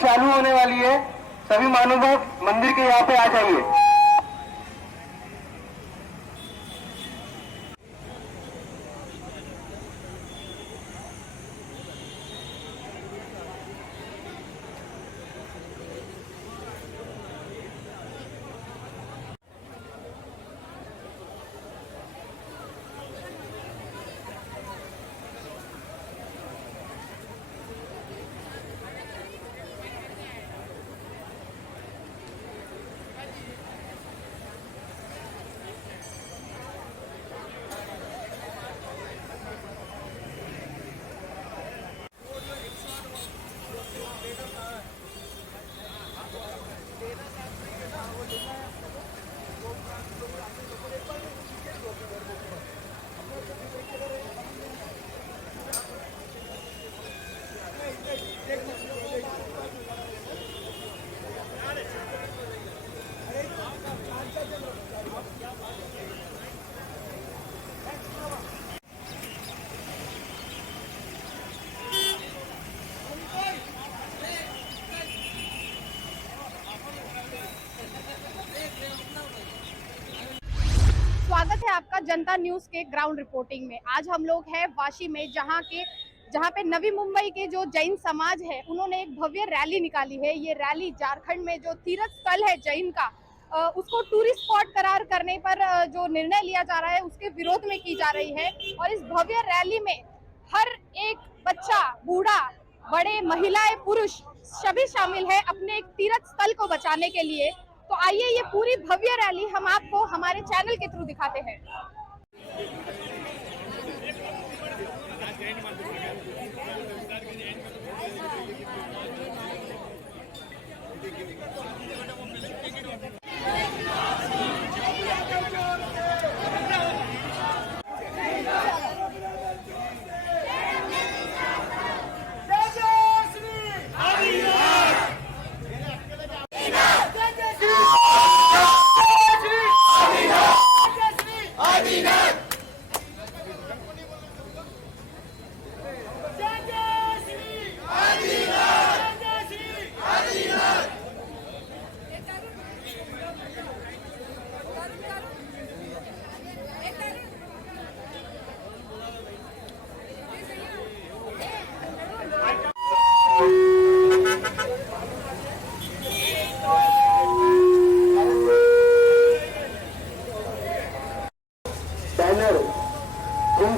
चालू होने वाली है। सभी महानुभाव मंदिर के यहाँ पे आ जाइए। स्वागत है आपका जनता न्यूज के ग्राउंड रिपोर्टिंग में। आज हम लोग हैं वाशी में, जहां पे नवी मुंबई के जो जैन समाज है उन्होंने एक भव्य रैली निकाली है। ये रैली झारखंड में जो तीर्थ स्थल है जैन का, उसको टूरिस्ट स्पॉट करार करने पर जो निर्णय लिया जा रहा है उसके विरोध में की जा रही है। और इस भव्य रैली में हर एक बच्चा, बूढ़ा, बड़े, महिलाएं, पुरुष सभी शामिल है अपने एक तीर्थ स्थल को बचाने के लिए। तो आइए ये पूरी भव्य रैली हम आपको हमारे चैनल के थ्रू दिखाते हैं।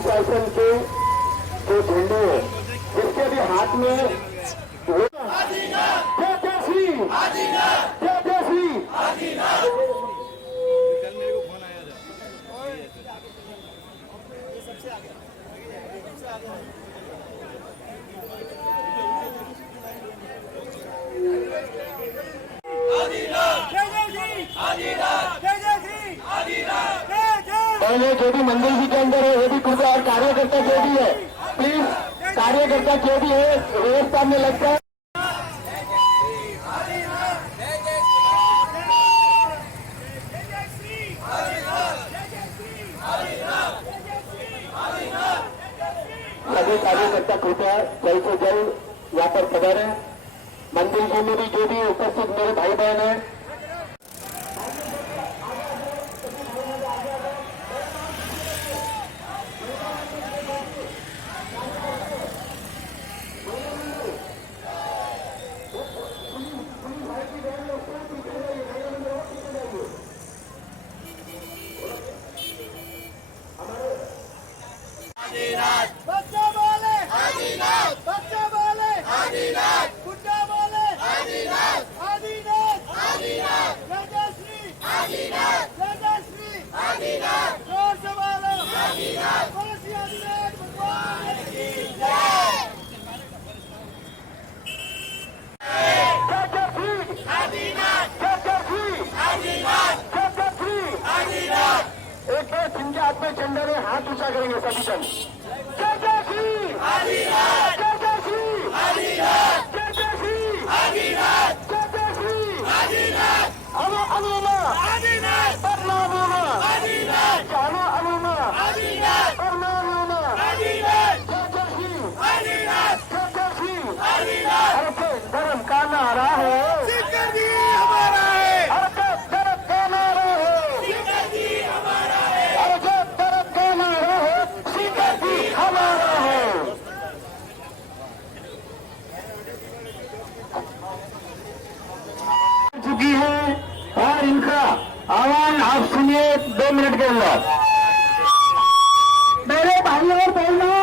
शासन के जो झंडे हैं, जिसके भी हाथ में पहले जो भी मंदिर जी के अंदर है वो भी कृपया, और कार्यकर्ता जो भी है प्लीज, कार्यकर्ता जो भी है व्यवस्था में लगता है। सभी कार्यकर्ता कृपया जल्द से जल्द यहाँ पर पधारें। मंदिर जी में भी जो भी उपस्थित मेरे भाई बहन है, बच्चा बोले आदिनाथ, बच्चा बोले आदिनाथ, गुड्डा बोले आदिनाथ, आदिनाथ, आदिनाथ, राजश्री आदिनाथ, राजश्री आदिनाथ, जोर से बोलो आदिनाथ, बोलो श्री आदिनाथ भगवान की जय। आदिनाथ, आदिनाथ, आदिनाथ। एक बार जिनके हाथ में झंडा है हाथ ऊंचा करेंगे सभी जन। जय जय श्री आदिनाथ, जय जय श्री आदिनाथ, जय जय श्री आदिनाथ, जय जय श्री आदिनाथ, अनुमा आदिनाथ, परमानुमा आदिनाथ, जानो अनुमा आदिनाथ, परमानुमा आदिनाथ, जय जय श्री आदिनाथ, जय जय श्री। आदिनाथ। अरे धर्म का नारा इनका आह्वान आप सुनिए 2 मिनट के अंदर। मेरे भाइयों और बहनों,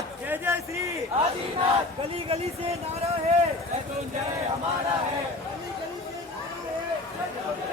आदिनाथ जय जय श्री आदिनाथ गली गली से नारा है जय हमारा है गली गली से नारा है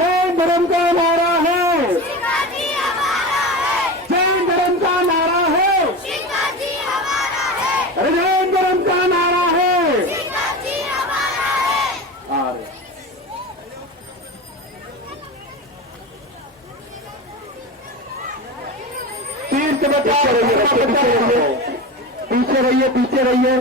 जैन धर्म का नारा है, जैन धर्म का नारा है, जैन धर्म का नारा है। तीर्थ बचाओ, पीछे रहिए, पीछे रहिए।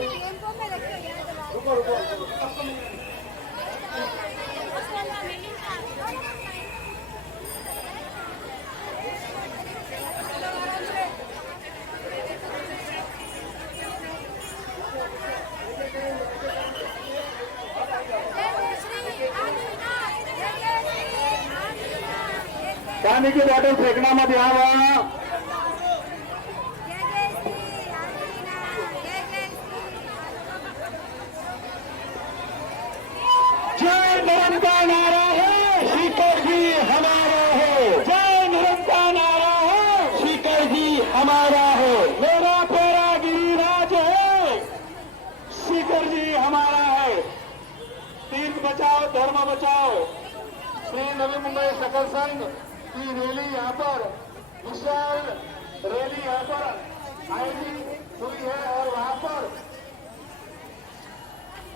पानी की बॉटल फेंकना मत यहाँ। जय धर्म का नारा है, शिखर जी हमारा है। जय धर्म का नारा है, शिखर जी हमारा है। मेरा प्यारा गिरिराज है, शिखर जी हमारा है। तीर्थ बचाओ, धर्म बचाओ। श्री नवी मुंबई सकल संघ की रैली यहाँ पर, विशाल रैली यहाँ पर आयोजित हुई है और वहाँ पर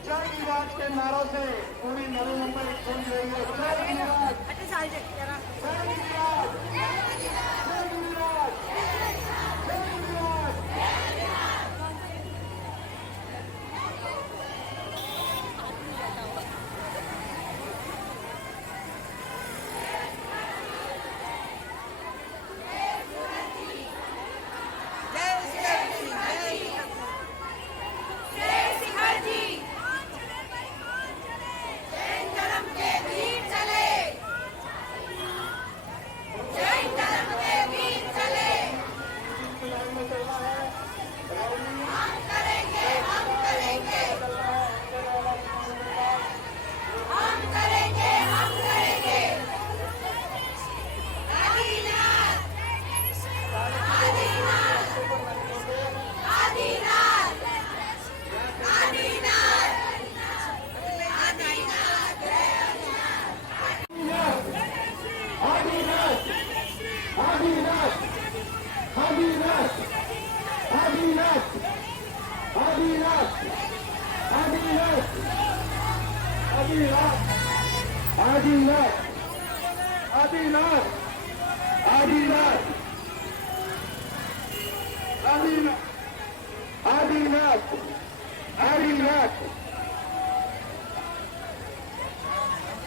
जय गिरिराज के नारों से पूरी नवी मुंबई गूंज रही है। जय गिरिराज, जय गिरिराज, जय गिरिराज, जय गिरिराज।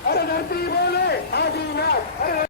अरे धरती बोले आदिनाथ। अरे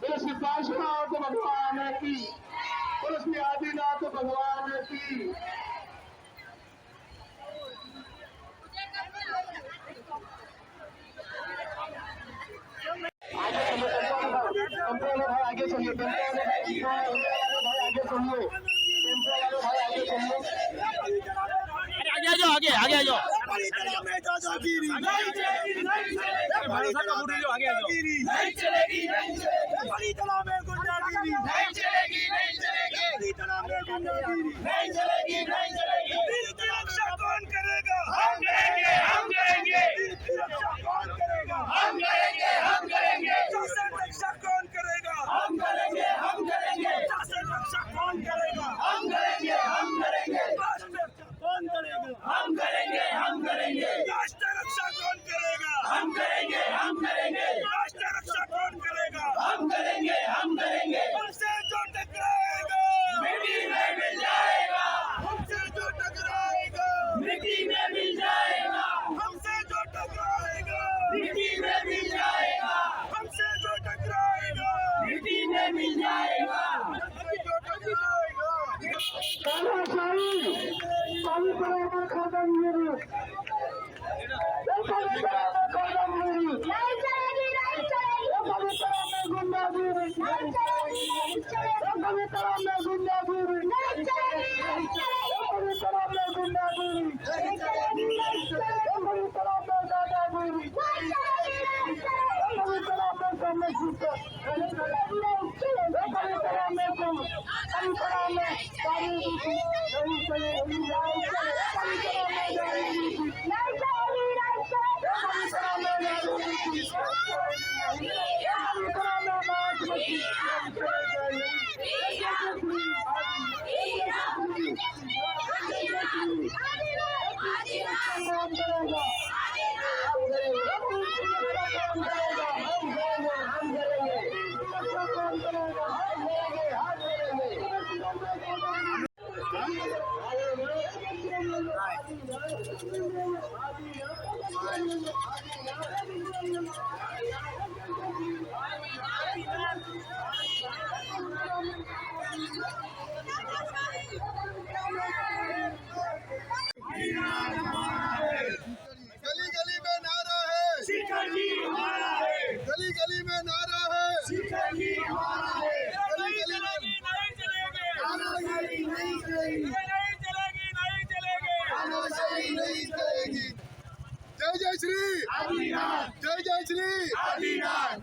तुलसी पार्श्वनाथ भगवान की, तुलसी आदिनाथ भगवान की। टेम्पो वाले भाई आगे चलिए, टेम्पो वाले भाई आगे चलिए, टेम्पो वाले भाई आगे चलिए। आगे आ जाओ, आगे आ जाओ। बड़ी तरह में दादागिरी नहीं चलेगी, नहीं चलेगी। भाई साहब का फोटो लो, आगे आ जाओ। नहीं चलेगी, नहीं चलेगी। बड़ी तरह में गुंडागिरी नहीं चलेगी, नहीं चलेगी। बड़ी तरह में गुंडागिरी नहीं चलेगी, नहीं चलेगी। दिल की रक्षा कौन करेगा? हम करेंगे, हम करेंगे। दिल की रक्षा कौन करेगा? हम करेंगे, हम करेंगे। शासन रक्षा कौन करेगा? हम करेंगे, हम करेंगे। शासन रक्षा कौन करेगा? हम करेंगे, हम करेंगे। राष्ट्र रक्षा कौन करेगा? हम करेंगे, हम करेंगे। राष्ट्र रक्षा कौन करेगा? हम करेंगे, हम करेंगे। राष्ट्र रक्षा कौन करेगा? हम करेंगे, हम करेंगे। हमसे जो टकराएगा मिट्टी में मिल जाएगा, हमसे जो टकराएगा मिट्टी में मिल जाएगा, हमसे जो टकराएगा मिट्टी में मिल जाएगा, हमसे जो टकराएगा मिट्टी में मिल जाएगा। हमसे जो टकराएगा तानाशाही पवित्र में खत्मगिरी, पवित्र में खत्मगिरी, नहीं चलेगी, नहीं चलेगी। पवित्र में गुंडागिरी, नहीं चलेगी, नहीं चलेगी। पवित्र में गुंडागिरी, नहीं चलेगी, नहीं चलेगी। पवित्र में गुंडागिरी, नहीं चलेगी, नहीं चलेगी। पवित्र में दादागिरी, नहीं चलेगी, नहीं चलेगी। पवित्र में समझौता, पवित्र में तुम, पवित्र में तारीखी, नहीं चलेगी, नहीं चलेगी, पवित्र में जाएगी, नहीं चलेगी, नहीं चलेगी। पवित्र में जाएगी, पवित्र में बात बची, कौन करेगा? गली गली में नारा है, शिखर जी हमारा है गली गली में नारा है, शिखर जी हमारा है गली गली में नहीं चलेगी तानाशाही नहीं चलेगी, नहीं चलेगी नहीं चलेगी तानाशाही नहीं चलेगी। जय जय श्री, जय जय श्री,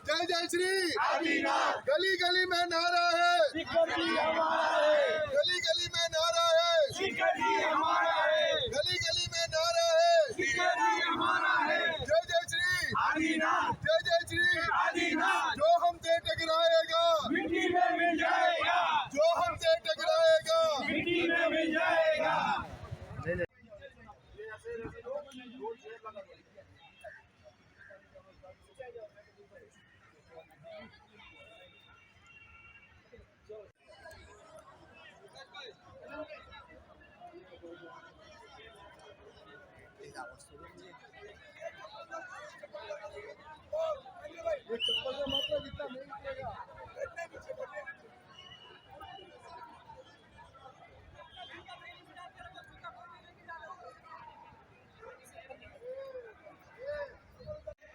जय जय श्री। गली गली में नारा है, शिखर जी हमारा है गली गली में नारा है, शिखर जी हमारा है गली गली में नारा है। शिखर जी हमारा है जय जय श्री, आदिनाथ जय जय श्री। आदिनाथ जो हमसे टकराएगा, मिट्टी में मिल जाएगा जो हमसे टकराएगा, मिट्टी में मिल जाएगा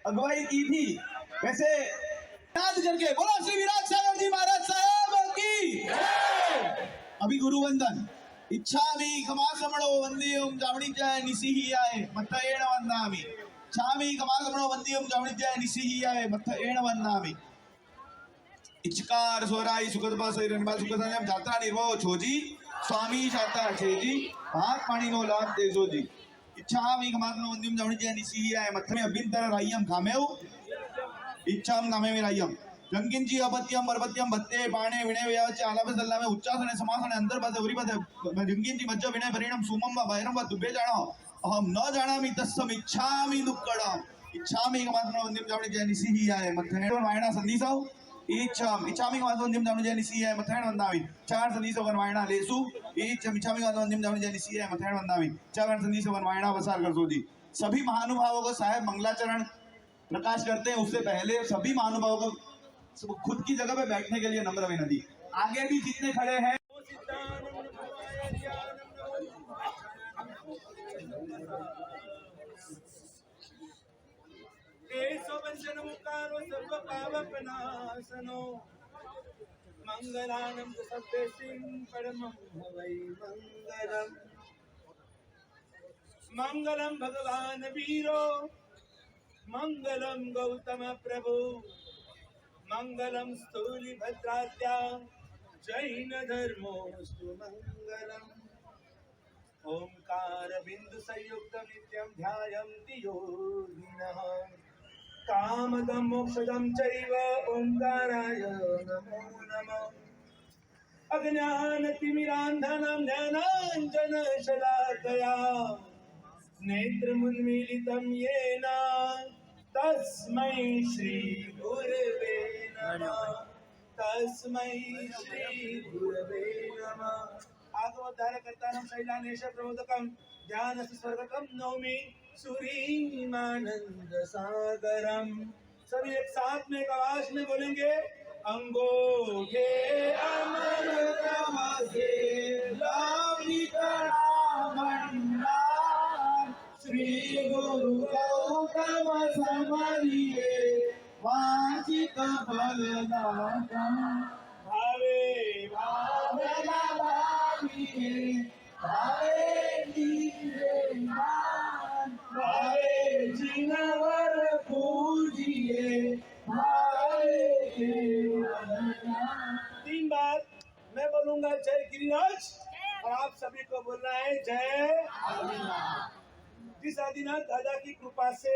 अगुवाई की थी। वैसे याद करके बोलो श्री विराट सागर जी महाराज साहब की। अभी गुरुवंदन इच्छामि कमाकमणो वंदेयं जावणिज्याय निसिहियाय मत्त एण वंदामि। इच्छामि कमाकमणो वंदेयं जावणिज्याय निसिहियाय मत्त एण वंदामि। इचकार स्वराई सुखदबा सैरनबा सुखदानम जात्रा निर्वाह छोजी स्वामी शाता छेजी हाथ पानी नो लाभ देजो जी। इच्छामि खमाग्नो वंद्यम जावणीच्या निसीहियाय मथमे अभ्यंतर राह्यम खामेव इच्छाम नामे राह्यम जंकिंची अपत्यम परपत्यम भत्ते पाणे विणे व्ययाचे आलापे सल्लामे उच्चासने समासने अंतर्पद उरिपद जंकिंची मज्ज विणे परिणम सुमम व भैरम व दुबे जानो अहम न जानामि तस्सम इच्छामि दुक्कडम इच्छामि खमाग्नो वंद्यम जावणीच्या निसीहियाय मथने वायना संधीसाव इच्छामि वादवंद्यम जावणीच्या निसीहियाय मथने वंदामि चार संधीसो वन वायना लेसु इच्छामि वादवंद्यम जावणीच्या निसीहियाय मथने वंदामि चार संधीसो वन वायना वसार करसोदी। सभी महानुभावों को साहेब मंगलाचरण प्रकाश करते हैं, उससे पहले सभी महानुभावों को खुद की जगह पे बैठने के लिए नम्र विनती। आगे भी जितने खड़े हैं सर्व पावपनाशनो मंगलानं सर्वेसिं परमं भवै मंगलम् मंगलम भगवान वीरो मंगलम गौतम प्रभु मंगलम स्थूली भद्रात्या जैन धर्मोस्तु मंगलम ओंकार बिंदु संयुक्त नित्यं ध्यायन्ति योगिनः कामदं मोक्षदं चैव ओंकाराय नमो नमः अज्ञानतिमिरान्धनं ज्ञानाञ्जनशलाकया नेत्रमुन्मीलितं येन तस्मै श्री गुरवे नमः तस्मै श्री गुरवे नमः। आगमोद्धारकर्तारं शैलानेश प्रमोदकं ज्ञानस्वर्गकं नौमि सुरीमानंद सागरम। सभी एक साथ में एक आवाज में बोलेंगे अंगोठे अमर श्री गुरु गौतम समरिये वाचिक फलदाता भावे भावना भाविये भावे दीवे भावे जिनवर पूजिए भावे तीन बार मैं बोलूंगा जय गिरिराज और आप सभी को बोलना है जय आदिनाथ। जिस आदिनाथ दादा की कृपा से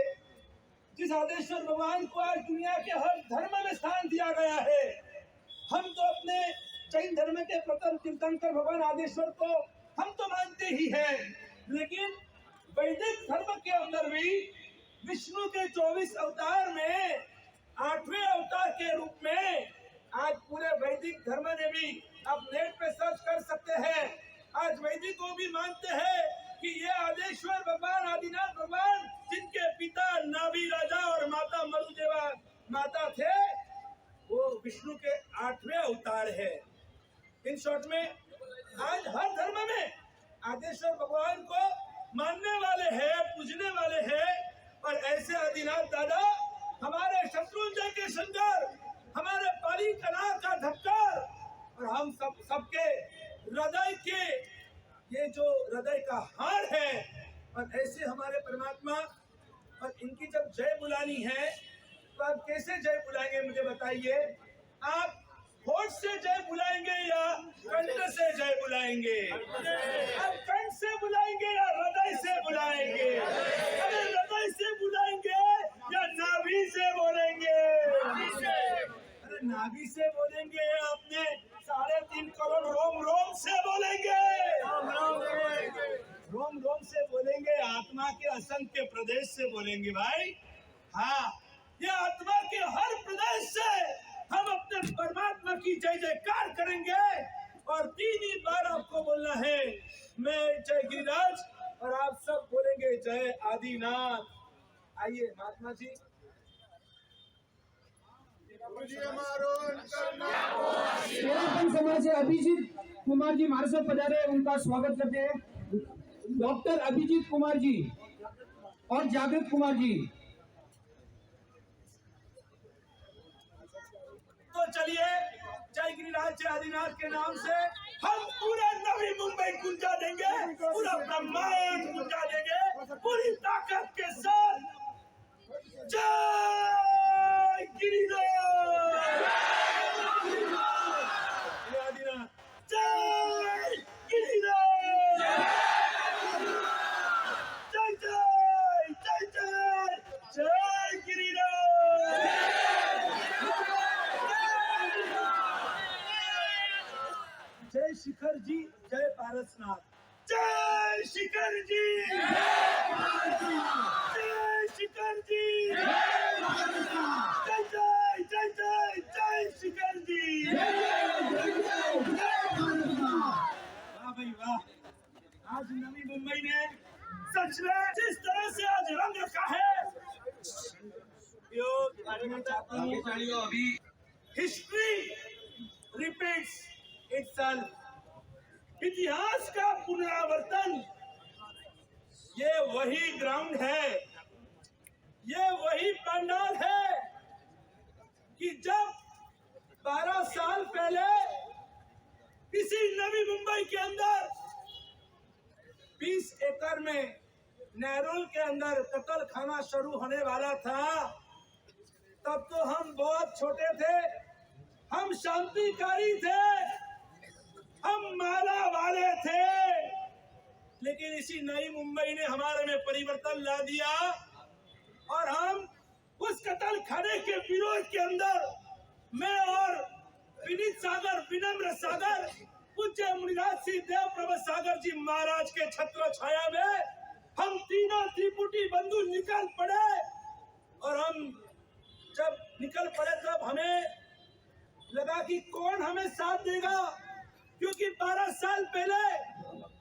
जिस आदेश्वर भगवान को आज दुनिया के हर धर्म में स्थान दिया गया है, हम तो अपने जैन धर्म के प्रथम तीर्थंकर भगवान आदेश्वर को हम तो मानते ही हैं, लेकिन वैदिक धर्म के अंदर भी विष्णु के 24 अवतार में 8वें अवतार के रूप में आज पूरे वैदिक धर्म ने भी आप नेट पे सर्च कर सकते हैं। आज वैदिक को भी मानते हैं कि ये आदेश्वर भगवान आदिनाथ भगवान जिनके पिता नाभि राजा और माता मरुदेवा माता थे, वो विष्णु के 8वें अवतार है। इन शॉर्ट में आज हर धर्म में आदेश्वर भगवान को मानने वाले हैं, पूजने वाले हैं। और ऐसे आदिनाथ दादा हमारे शत्रुंजय के संगर, हमारे पाली कला का धक्कर और हम सबके हृदय के ये जो हृदय का हार है। और ऐसे हमारे परमात्मा, और इनकी जब जय बुलानी है तो आप कैसे जय बुलाएंगे मुझे बताइए। आप होठ से जय बुलाएंगे या कंठ से जय बुलाएंगे? आप कंठ से बुलाएंगे या हृदय से बुलाएंगे? अरे हृदय से बुलाएंगे या नाभि से बोलेंगे? अरे नाभि से बोलेंगे या अपने 3.5 करोड़ रोम रोम से बोलेंगे? रोम रोम से बोलेंगे, आत्मा के असंख्य प्रदेश से बोलेंगे भाई। हाँ, ये आत्मा के हर प्रदेश से हम अपने परमात्मा की जय जयकार करेंगे। और 3 ही बार आपको बोलना है, मैं जय गिरिराज और आप सब बोलेंगे जय आदिनाथ। आइए महात्मा जी। तेरापन समाज से अभिजीत कुमार जी हमारे साथ पधारे, उनका स्वागत करते हैं। डॉक्टर अभिजीत कुमार जी और जागृत कुमार जी। तो चलिए जय गिरिराज जय आदिनाथ के नाम से हम पूरा नवी मुंबई गुंजा देंगे, पूरा ब्रह्मांड गुंजा देंगे पूरी ताकत के साथ। जय गिरिराज जय आदिनाथ, जय गिरिराज जय शिखर जी, जय पारसनाथ। जय शिखर जी, जय शिखर जी, जय जय जय जय जय शिखर जी। वाह भाई वाह, आज नवी मुंबई ने सच में जिस तरह से आज रंग रखा है, हिस्ट्री रिपीट्स इटसेल्फ। इतिहास का पुनरावर्तन, ये वही ग्राउंड है, ये वही पंडाल है कि जब 12 साल पहले इसी नवी मुंबई के अंदर 20 एकड़ में नेहरू के अंदर कत्ल खाना शुरू होने वाला था, तब तो हम बहुत छोटे थे, हम शांतिकारी थे, हम माला वाले थे। लेकिन इसी नई मुंबई ने हमारे में परिवर्तन ला दिया और हम उस कत्ल खाने के विरोध के अंदर मैं और विनीत सागर, विनम्र सागर, पूज्य मुनिराज सिंह देव प्रभु सागर जी महाराज के छत्र छाया में हम तीनों त्रिपुटी बंधु निकल पड़े। और हम जब निकल पड़े तब हमें लगा कि कौन हमें साथ देगा, क्योंकि 12 साल पहले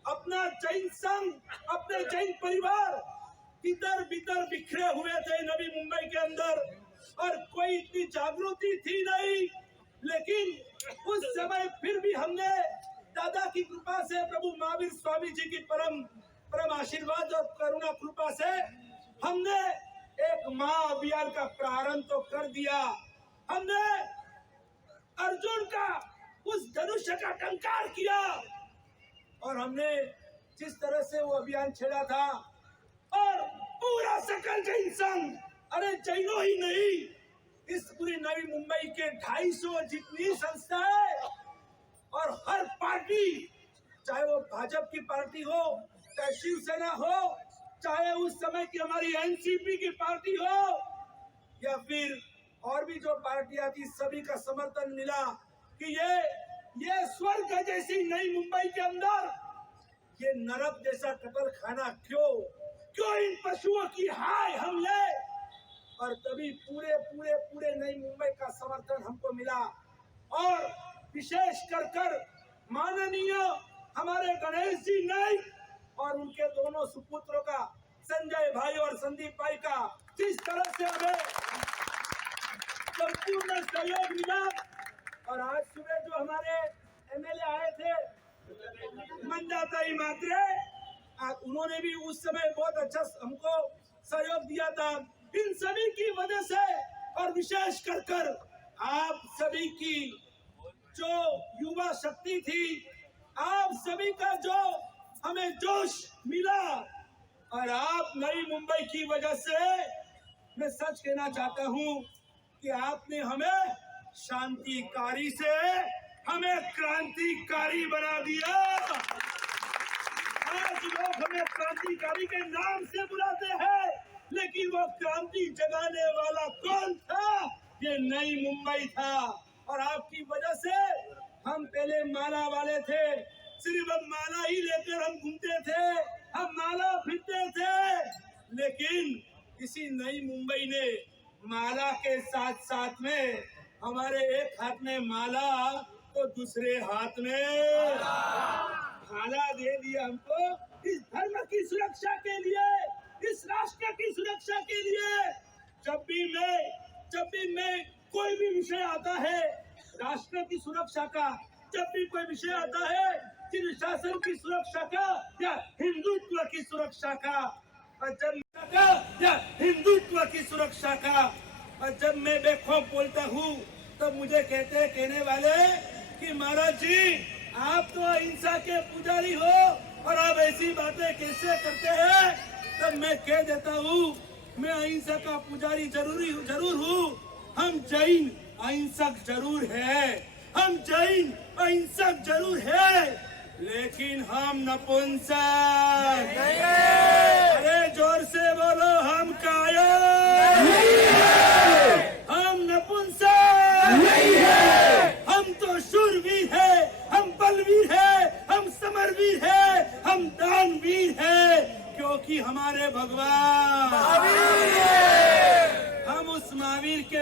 अपना जैन संघ, अपने जैन परिवार इधर बिधर बिखरे हुए थे नवी मुंबई के अंदर और कोई इतनी जागृति थी नहीं। लेकिन उस समय फिर भी हमने दादा की कृपा से, प्रभु महावीर स्वामी जी की परम आशीर्वाद और करुणा कृपा से हमने एक महा अभियान का प्रारंभ तो कर दिया। हमने अर्जुन का उस धनुष्य का टंकार किया और हमने जिस तरह से वो अभियान छेड़ा था और पूरा सकल जैन संघ, अरे जैनों ही नहीं, इस पूरी नवी मुंबई के 250 जितनी संस्थाएं और हर पार्टी, चाहे वो भाजपा की पार्टी हो, चाहे शिवसेना हो, चाहे उस समय की हमारी एनसीपी की पार्टी हो या फिर और भी जो पार्टियां थी, सभी का समर्थन मिला कि ये स्वर्ग जैसी नई मुंबई के अंदर ये नरक जैसा कत्ल खाना क्यों इन पशुओं की हाय हम ले। और तभी पूरे नई मुंबई का समर्थन हमको मिला और विशेष कर माननीय हमारे गणेश जी नाइक और उनके दोनों सुपुत्रों का, संजय भाई और संदीप भाई का जिस तरह से हमें संपूर्ण सहयोग मिला। और आज सुबह जो हमारे एमएलए आए थे मंदाताई मात्रे, उन्होंने भी उस समय बहुत अच्छा हमको सहयोग दिया था। इन सभी की वजह से और विशेष कर आप सभी की जो युवा शक्ति थी, आप सभी का जो हमें जोश मिला और आप नई मुंबई की वजह से मैं सच कहना चाहता हूं कि आपने हमें शांतिकारी से हमें क्रांतिकारी बना दिया। आज लोग हमें क्रांतिकारी के नाम से बुलाते हैं, लेकिन वो क्रांति जगाने वाला कौन था? ये नई मुंबई था। और आपकी वजह से हम पहले माला वाले थे, सिर्फ हम माला ही लेकर हम घूमते थे, हम माला फिरते थे। लेकिन इसी नई मुंबई ने माला के साथ साथ में हमारे एक हाथ में माला तो दूसरे हाथ में भाला दे दिया हमको, इस धर्म की सुरक्षा के लिए, इस राष्ट्र की सुरक्षा के लिए। जब भी मैं कोई भी विषय आता है राष्ट्र की सुरक्षा का, जब भी कोई विषय आता है कि शासन की सुरक्षा का या हिंदुत्व की सुरक्षा का, और जब मैं बेखौफ बोलता हूँ तब मुझे कहने वाले कि महाराज जी आप तो अहिंसा के पुजारी हो और आप ऐसी बातें कैसे करते हैं। तब मैं कह देता हूँ मैं अहिंसा का पुजारी जरूर हूँ। हम जैन अहिंसक जरूर है, हम जैन अहिंसक जरूर है, लेकिन हम नपुंसक। अरे जोर से बोलो, हम कायर हम नपुंसक नहीं है। हम तो शूरवीर है, हम बलवीर है,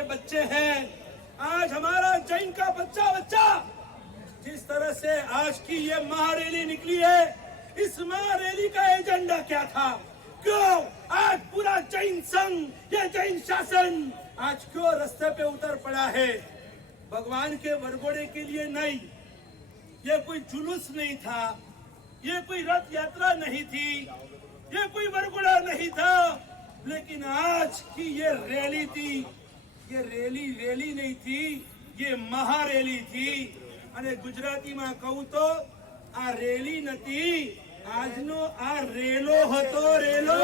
बच्चे हैं, आज हमारा जैन का बच्चा बच्चा जिस तरह से आज की ये महारैली निकली है, इस महारैली का एजेंडा क्या था? क्यों आज पूरा जैन संघ, ये जैन शासन आज क्यों रास्ते पे उतर पड़ा है? भगवान के वरघोड़े के लिए नहीं, ये कोई जुलूस नहीं था, ये कोई रथ यात्रा नहीं थी, ये कोई वरघोड़ा नहीं था, लेकिन आज की ये रैली थी, ये रैली नहीं थी, ये महारैली थी। અને ગુજરાતીમાં કહું તો આ રેલી નથી, આજનો આ રેલો હતો, રેલો।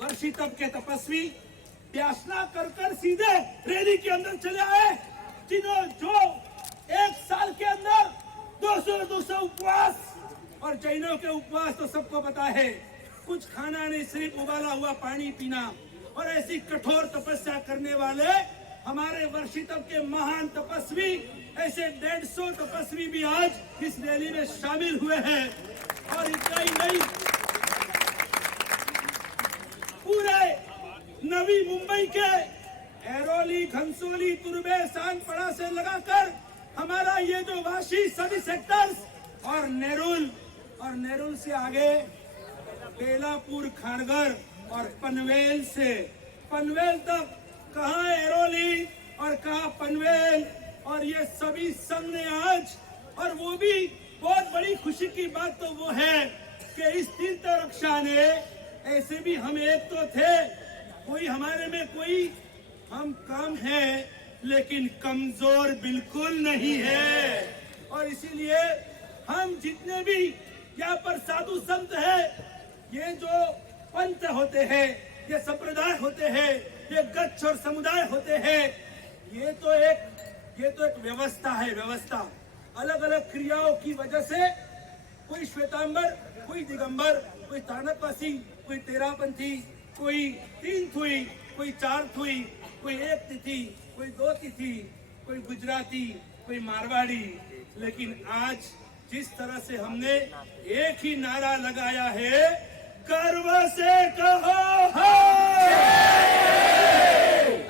वर्षी तब के तपस्वी प्यासना कर सीधे रैली के अंदर चले आए, जिन्हों जो एक साल के अंदर 200 उपवास, और जैनों के उपवास तो सबको पता है, कुछ खाना नहीं, सिर्फ उबाला हुआ पानी पीना, और ऐसी कठोर तपस्या करने वाले हमारे वर्षी तब के महान तपस्वी, ऐसे 150 तपस्वी भी आज इस रैली में शामिल हुए हैं। और इतना ही नहीं, पूरे नवी मुंबई के ऐरोली, घनसोली, तुर्बे, सांगपड़ा से लगाकर हमारा ये जो वाशी सभी सेक्टर्स और नेरुल से आगे बेलापुर, खानगर और पनवेल तक, कहाँ ऐरोली और कहाँ पनवेल, और ये सभी संघ ने आज, और वो भी बहुत बड़ी खुशी की बात तो वो है कि इस तीर्थ रक्षा ने, ऐसे भी हम एक तो थे, कोई हमारे में कोई हम कम है, लेकिन कमजोर बिल्कुल नहीं है। और इसीलिए हम जितने भी यहाँ पर साधु संत हैं, ये जो पंथ होते हैं, ये संप्रदाय होते हैं, ये गच्छ और समुदाय होते हैं, ये तो एक व्यवस्था है, व्यवस्था। अलग अलग क्रियाओं की वजह से कोई श्वेतांबर, कोई दिगंबर, कोई तानकवासी, कोई तेरापंथी, कोई 3 थुई, कोई 4 थुई, कोई 1 तिथि, कोई 2 तिथि, कोई गुजराती, कोई मारवाड़ी, लेकिन आज जिस तरह से हमने एक ही नारा लगाया है, गर्व से कहो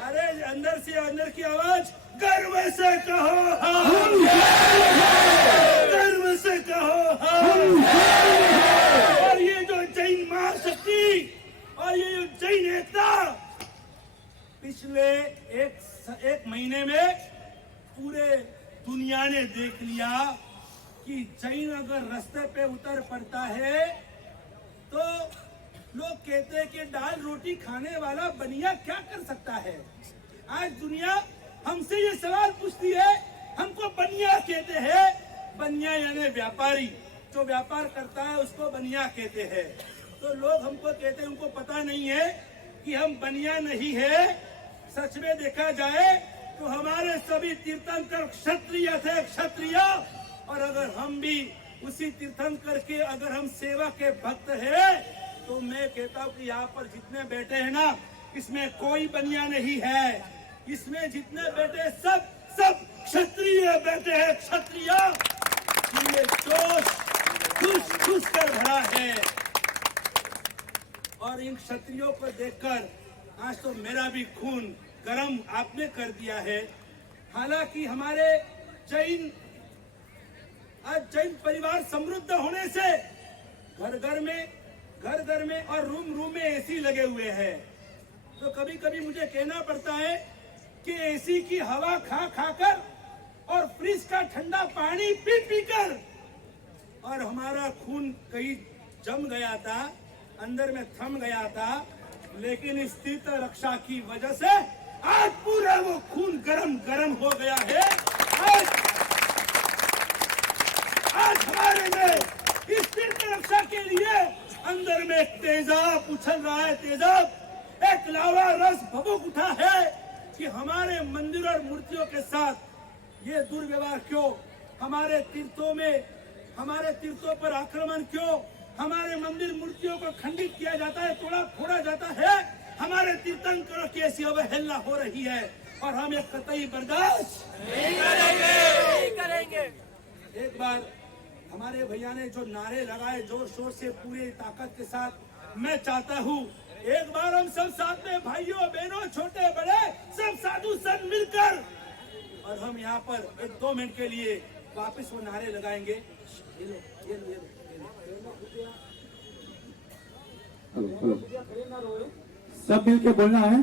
अरे अंदर की आवाज, गर्व से कहो गर्व से कहो। और ये जो जैन महाशक्ति और ये जो जैन एकता, पिछले एक महीने में पूरे दुनिया ने देख लिया कि जैन अगर रास्ते पे उतर पड़ता है तो लोग कहते हैं कि दाल रोटी खाने वाला बनिया क्या कर सकता है। आज दुनिया हमसे ये सवाल पूछती है, हमको बनिया कहते हैं, बनिया यानी व्यापारी, जो व्यापार करता है उसको बनिया कहते हैं। तो लोग हमको कहते हैं, उनको पता नहीं है कि हम बनिया नहीं है। सच में देखा जाए तो हमारे सभी तीर्थंकर क्षत्रिय थे, क्षत्रिय। और अगर हम भी उसी तीर्थंकर के अगर हम सेवा के भक्त हैं, तो मैं कहता हूँ कि यहाँ पर जितने बैठे हैं ना, इसमें कोई बनिया नहीं है, इसमें जितने बैठे सब क्षत्रिय बैठे हैं, क्षत्रिय। ये जोश खुश कर भरा है। और इन क्षत्रियों को देखकर आज तो मेरा भी खून गर्म आपने कर दिया है। हालांकि हमारे आज जैन परिवार समृद्ध होने से घर घर में और रूम में एसी लगे हुए हैं। तो कभी कभी मुझे कहना पड़ता है कि एसी की हवा खा कर और फ्रिज का ठंडा पानी पी कर, और हमारा खून कहीं जम गया था, अंदर में थम गया था, लेकिन इस तीर्थ रक्षा की वजह से आज पूरा वो खून गरम हो गया है। आज हमारे में इस तीर्थ रक्षा के लिए अंदर में तेजाब उछल रहा है, तेजाब, एक लावा रस भभूक उठा है कि हमारे मंदिर और मूर्तियों के साथ ये दुर्व्यवहार क्यों, हमारे तीर्थों पर आक्रमण क्यों, हमारे मंदिर मूर्तियों को खंडित किया जाता है, तोड़ा फोड़ा जाता है, हमारे तीर्थंकरों की ऐसी अवहेलना हो रही है, और हम ये कतई बर्दाश्त नहीं करेंगे। एक बार हमारे भैया ने जो नारे लगाए जोर शोर से पूरी ताकत के साथ, मैं चाहता हूँ एक बार हम सब साथ में भाइयों बहनों छोटे बड़े सब साधु संत मिलकर और हम यहाँ पर 1-2 मिनट के लिए वापस वो नारे लगाएंगे। ये लो, ये लो, ये लो। सब मिलके बोलना है।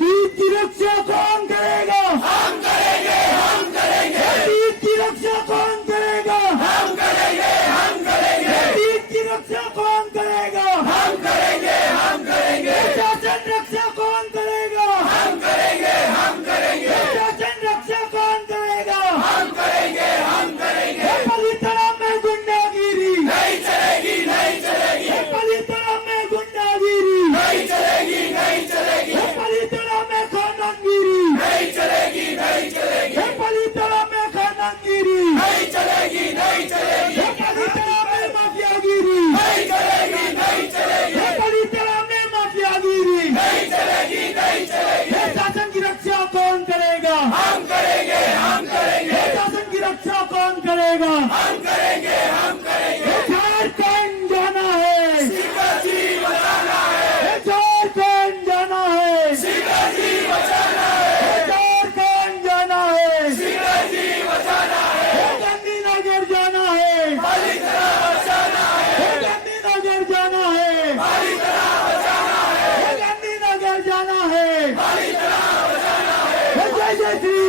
तीर्थ की रक्षा कौन करेगा? हम करेंगे, हम करेंगे। तीर्थ की रक्षा कौन करेगा? हम करेंगे, हम करेंगे। तीर्थ की रक्षा कौन करेगा? हम करेंगे, हम करेंगे। शासन रक्षा कौन करेगा? हम करेंगे, हम करेंगे। शासन रक्षा कौन करेगा? हम करेंगे, हम करेंगे। पलितराम में गुंडागिरी नहीं चलेगी, नहीं चलेगी। पलितराम में गुंडागिरी नहीं चलेगी, नहीं चलेगी। पलितराम में खानगिरी नहीं चलेगी, नहीं चलेगी। पलितराम में खानगिरी नहीं चलेगी, नहीं चलेगी। पलितराम में माफियागिरी नहीं चलेगी, नहीं चलेगी। पलितराम में माफियागिरी नहीं चलेगी, नहीं चलेगी। शासन की रक्षा कौन करेगा? हम करेंगे, हम करेंगे। शासन की रक्षा कौन करेगा? हम करेंगे, हम करेंगे। झारखंड जाना है, शिवाजी बचाना है। झारखंड जाना है, शिवाजी बचाना है। झारखंड जाना है, शिवाजी बचाना है। गांधीनगर जाना है, पलितरा बचाना है। गांधीनगर जाना है, पलितरा बचाना है। गांधीनगर जाना है, पलितरा बचाना है। जय जय श्री,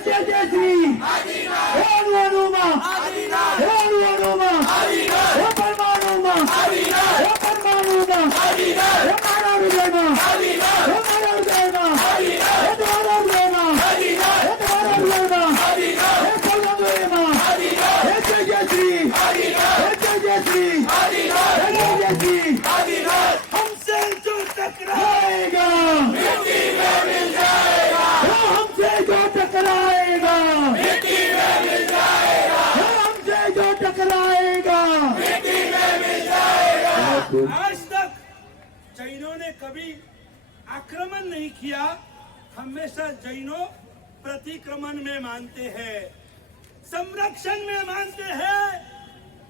जय जय श्री, हनुमा, हनुमा, परमाणुमा, परमाणुमा, हमारा हृदयमा, हमारा हृदयमा, तुम्हारा हृदयमा, तुम्हारा हृदयमा, हृदयमा, जय जय श्री, जय जय श्री, जय जय श्री। हमसे जो टकराएगा मिट्टी में मिल जाएगा। हमसे जो टकराएगा मिट्टी में मिल जाएगा। हमसे जो टकराएगा मिट्टी में मिल जाएगा। आज तक जैनों ने कभी आक्रमण नहीं किया, हमेशा जैनों प्रतिक्रमण में मानते हैं, संरक्षण में मानते हैं,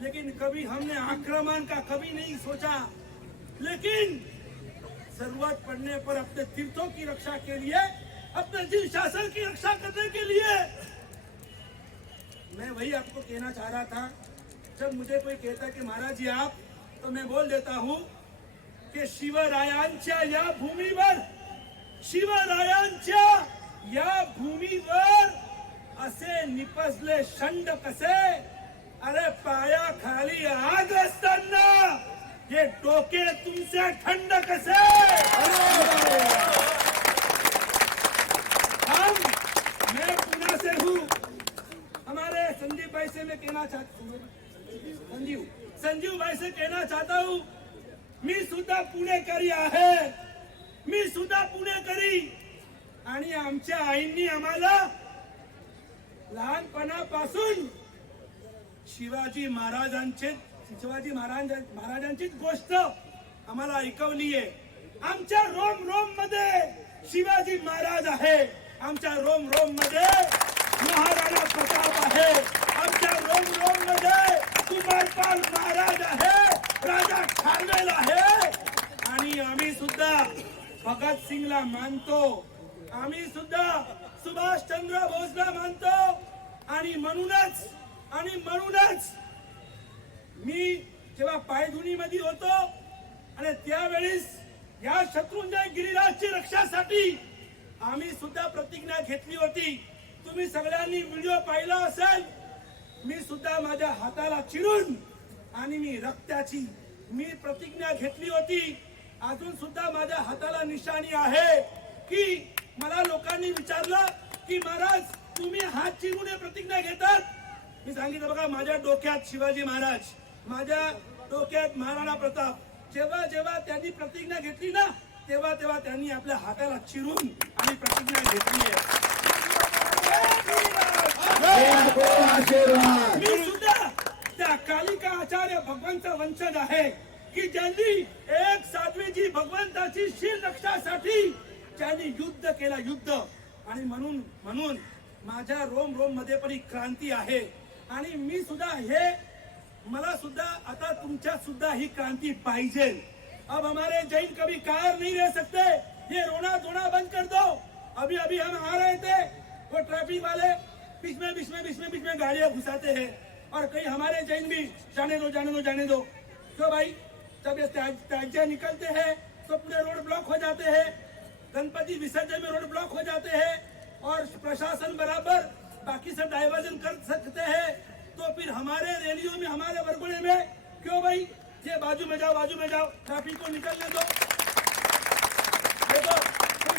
लेकिन कभी हमने आक्रमण का कभी नहीं सोचा। लेकिन जरूरत पड़ने पर अपने तीर्थों की रक्षा के लिए, अपने जीव शासन की रक्षा करने के लिए, मैं वही आपको कहना चाह रहा था। जब मुझे कोई कहता कि महाराज जी आप, तो मैं बोल देता हूं कि शिवरायांच्या या भूमीवर, शिवरायांच्या या भूमीवर असे निपजले शंड कसे? अरे पाया खाली आग असताना ये डोके तुमसे थंड कसे? मैं पुणे से हूँ, हमारे संदीप भाई से मैं कहना चाहता हूँ, संजीव भाई से कहना चाहता हूँ, मी सुद्धा पुणेकरी आहे, मी सुद्धा पुणेकरी। आणि आमच्या आईंनी आम्हाला लहानपणापासून शिवाजी महाराजांचीच गोष्ट आम्हाला ऐकवली आहे। आमच्या रोम रोम मध्ये शिवाजी महाराज आहे, आमच्या रोम रोम मध्ये महाराणा प्रताप आहे, आमच्या रोम रोम मध्ये कुमारपाल महाराज आहे, राजा खानवेल आहे। आणि आम्ही सुद्धा भगत सिंगला मानतो, आम्ही सुद्धा सुभाष चंद्र बोसला मानतो। आणि म्हणूनच मी जेव्हा पायधुनी मध्ये होतो आणि त्यावेळेस या शत्रुंजय गिरिराजची रक्षासाठी आम्ही सुद्धा प्रतिज्ञा घेतली होती। तुम्ही सगळ्यांनी व्हिडिओ पाहिला असेल, मी सुद्धा माझ्या हाताला चिरून आणि मी रक्ताची मी प्रतिज्ञा घेतली होती। अजून सुद्धा माझ्या हाताला निशाणी आहे की मला लोकांनी विचारलं की महाराज तुम्ही हात चिरून प्रतिज्ञा घेतात? मी सांगितलं बघा, माझ्या डोक्यात शिवाजी महाराज, माझ्या डोक्यात महाराणा प्रताप। जेव्हा जेव्हा त्यांनी प्रतिज्ञा घेतली ना, तेव्हा तेव्हा त्यांनी आपल्या हाताला चिरून आणि प्रतिज्ञा घेतली आहे। मी सुद्धा त्या कालिका आचार्य भगवंत वंशज आहे की ज्यांनी एक साध्वीजी भगवंताची शील रक्षासाठी ज्यांनी युद्ध केला, युद्ध। आणि म्हणून माझ्या रोम रोम मध्ये पण क्रांती आहे। आणि मी सुद्धा मला सुद्धा आता तुमच्या सुद्धा ही क्रांती पाहिजे। अब हमारे जैन कभी कार नहीं रह सकते। ये रोना धोना बंद कर दो। अभी अभी हम आ रहे थे, वो ट्रैफिक वाले बीच में गाड़ियां घुसाते हैं और कई हमारे जैन भी जाने दो। तो भाई जब ये त्याज्य निकलते हैं तो पूरे रोड ब्लॉक हो जाते हैं, गणपति विसर्जन में रोड ब्लॉक हो जाते हैं और प्रशासन बराबर बाकी सब डाइवर्जन कर सकते हैं। तो फिर हमारे रैलियों में, हमारे वरगुड़े में क्यों भाई ये बाजू में जाओ, ट्रैफिक को निकलने दो। देखो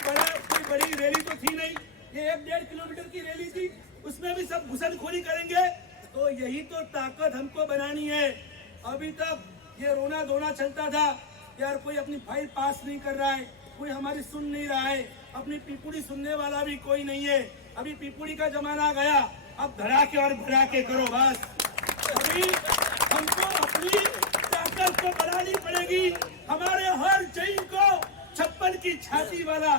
कोई बड़ी रैली तो थी नहीं, ये 1-1.5 किलोमीटर की रैली थी, उसमें भी सब घुसनखोरी करेंगे। तो यही तो ताकत हमको बनानी है। अभी तक ये रोना धोना चलता था, यार कोई अपनी फाइल पास नहीं कर रहा है, कोई हमारी सुन नहीं रहा है, अपनी पीपुड़ी सुनने वाला भी कोई नहीं है। अभी पीपुड़ी का जमाना गया, अब धड़ाके और भड़ाके करो बस। अभी हमको अपनी ताकत को बढ़ानी पड़ेगी। हमारे हर जैन को 56 की छाती वाला,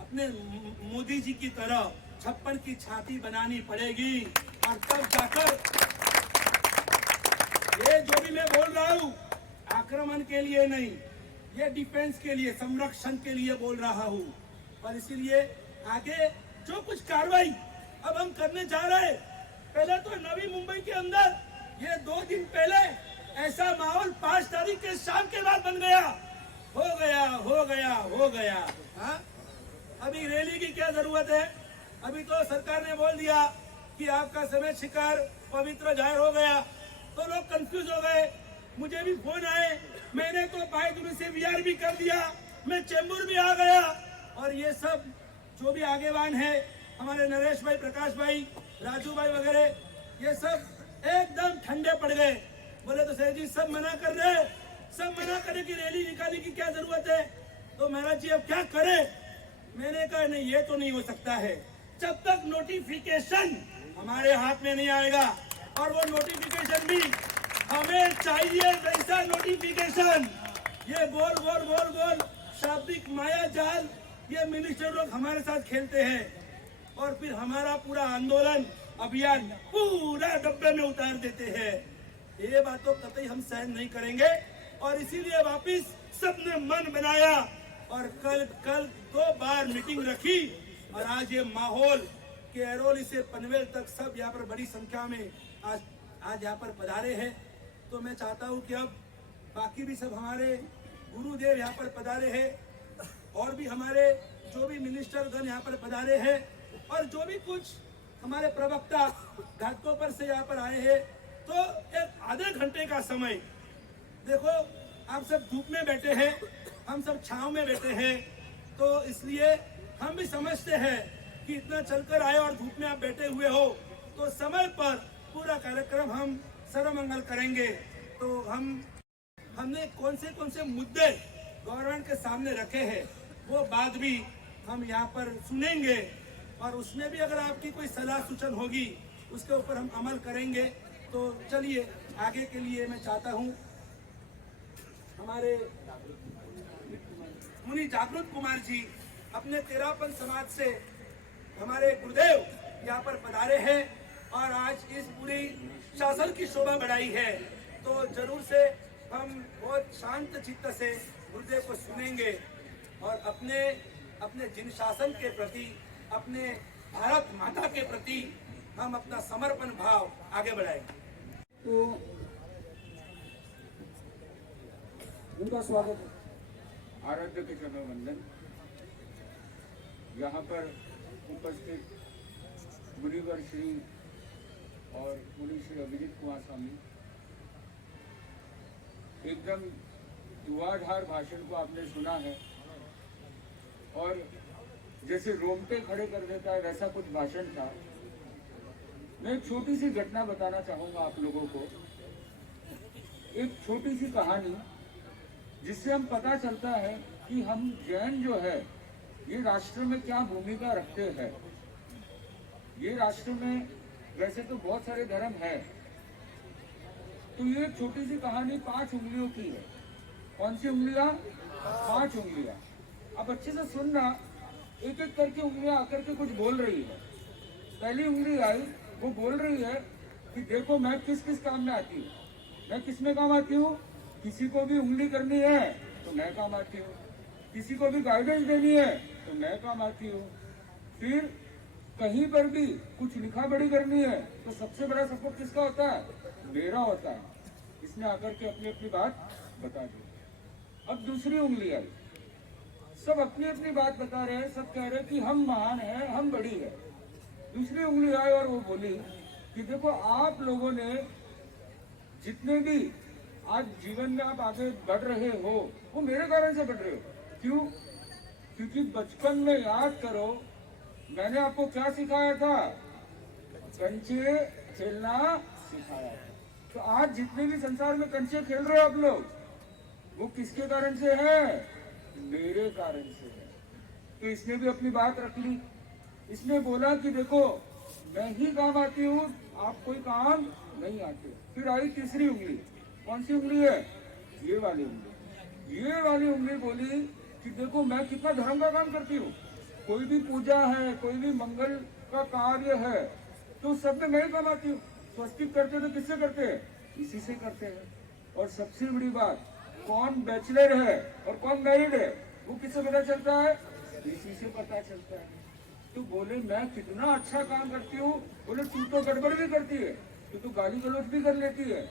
अपने मोदी जी की तरह 56 की छाती बनानी पड़ेगी। और तब जाकर ये जो भी मैं बोल रहा हूँ आक्रमण के लिए नहीं, ये डिफेंस के लिए, संरक्षण के लिए बोल रहा हूँ। और इसीलिए आगे जो कुछ कार्रवाई अब हम करने जा रहे हैं, पहले तो नवी मुंबई के अंदर ये 2 दिन पहले ऐसा माहौल 5 तारीख के शाम के बाद बन गया। हो गया। हाँ? अभी रैली की क्या जरूरत है? अभी तो सरकार ने बोल दिया कि आपका समय शिकार पवित्र जाहिर हो गया, तो लोग कंफ्यूज हो गए। मुझे भी फोन आए, मैंने तो पायदुरी से वीआर भी कर दिया, मैं चेंबूर भी आ गया। और ये सब जो भी आगेवान है, हमारे नरेश भाई, प्रकाश भाई, राजू भाई वगैरह, ये सब एकदम ठंडे पड़ गए। बोले तो सर जी सब मना कर रहे, सब मना करे कि रैली निकालने की क्या जरूरत है, तो महाराज जी अब क्या करे? मैंने कहा नहीं, ये तो नहीं हो सकता है जब तक नोटिफिकेशन हमारे हाथ में नहीं आएगा। और वो नोटिफिकेशन भी हमें चाहिए वैसा नोटिफिकेशन। ये गोल शाब्दिक माया जाल ये मिनिस्टर लोग हमारे साथ खेलते हैं और फिर हमारा पूरा आंदोलन अभियान पूरा डब्बे में उतार देते हैं। ये बात तो कतई हम सहन नहीं करेंगे और इसीलिए वापिस सबने मन बनाया और कल 2 बार मीटिंग रखी और आज ये माहौल के एरोली से पनवेल तक सब यहाँ पर बड़ी संख्या में आज यहाँ पर पधारे हैं। तो मैं चाहता हूँ कि अब बाकी भी सब हमारे गुरुदेव यहाँ पर पधारे हैं और भी हमारे जो भी मिनिस्टर गण यहाँ पर पधारे हैं और जो भी कुछ हमारे प्रवक्ता घाटों पर से यहाँ पर आए हैं। तो एक आधे घंटे का समय, देखो आप सब धूप में बैठे हैं, हम सब छांव में बैठे हैं, तो इसलिए हम भी समझते हैं कि इतना चलकर आए और धूप में आप बैठे हुए हो, तो समय पर पूरा कार्यक्रम हम सर्वमंगल करेंगे। तो हमने कौन से मुद्दे गवर्नमेंट के सामने रखे हैं वो बात भी हम यहाँ पर सुनेंगे और उसमें भी अगर आपकी कोई सलाह सूचन होगी उसके ऊपर हम अमल करेंगे। तो चलिए आगे के लिए मैं चाहता हूँ हमारे मुनि जागृत कुमार जी अपने तेरापन समाज से हमारे गुरुदेव यहाँ पर पधारे हैं और आज इस पूरी शासन की शोभा बढ़ाई है। तो जरूर से हम बहुत शांत चित्त से गुरुदेव को सुनेंगे और अपने जिन शासन के प्रति, अपने भारत माता के प्रति हम अपना समर्पण भाव आगे बढ़ाएंगे। तो उनका स्वागत है। आराध्य के चरणों वंदन। यहाँ पर उपस्थित मुनिवर श्री और मुनि श्री अभिजीत कुमार स्वामी, एकदम धुआंधार भाषण को आपने सुना है और जैसे रोमटे खड़े कर देता है वैसा कुछ भाषण था। मैं एक छोटी सी घटना बताना चाहूंगा आप लोगों को, एक छोटी सी कहानी जिससे हम पता चलता है कि हम जैन जो है ये राष्ट्र में क्या भूमिका रखते हैं। ये राष्ट्र में वैसे तो बहुत सारे धर्म है, तो ये छोटी सी कहानी 5 उंगलियों की है। कौन सी उंगलियां? 5 उंगलियां। अब अच्छे से सुनना, एक एक करके उंगलियां आकर के कुछ बोल रही है। पहली उंगली आई, वो बोल रही है कि देखो मैं किस किस काम में आती हूँ। मैं किस में काम आती हूँ? किसी को भी उंगली करनी है तो मैं काम आती हूँ, किसी को भी गाइडेंस देनी है तो मैं काम आती हूँ, फिर कहीं पर भी कुछ लिखा पढ़ी करनी है तो सबसे बड़ा सपोर्ट किसका होता है? मेरा होता है। इसने आकर के अपनी अपनी बात बता दी। अब दूसरी उंगली आई, सब अपनी अपनी बात बता रहे हैं, सब कह रहे हैं कि हम महान हैं, हम बड़ी है। दूसरी उंगली आई और वो बोली कि देखो आप लोगों ने जितने भी आज जीवन में आप आगे बढ़ रहे हो वो मेरे कारण से बढ़ रहे हो। क्यों? क्योंकि बचपन में याद करो मैंने आपको क्या सिखाया था? कंचे खेलना सिखाया था। तो आज जितने भी संसार में कंचे खेल रहे हो आप लोग, वो किसके कारण से है? मेरे कारण से है। तो इसने भी अपनी बात रख ली। इसने बोला कि देखो मैं ही काम आती हूँ, आप कोई काम नहीं आते। फिर आई तीसरी उंगली। कौन सी उंगली है? ये वाली उंगली। ये वाली उंगली बोली कि देखो मैं कितना धर्म का काम करती हूँ, कोई भी पूजा है, कोई भी मंगल का कार्य है तो सब में मैं ही काम आती हूँ। स्वस्तिक करते तो किससे करते हैं? इसी से करते हैं। और सबसे बड़ी बात, कौन बैचलर है और कौन मैरिड है वो किससे पता चलता है? इसी से पता चलता है। तो बोले मैं कितना अच्छा काम करती हूँ। बोले तू तो गड़बड़ भी करती है, तू तो गाली गलौज भी कर लेती है,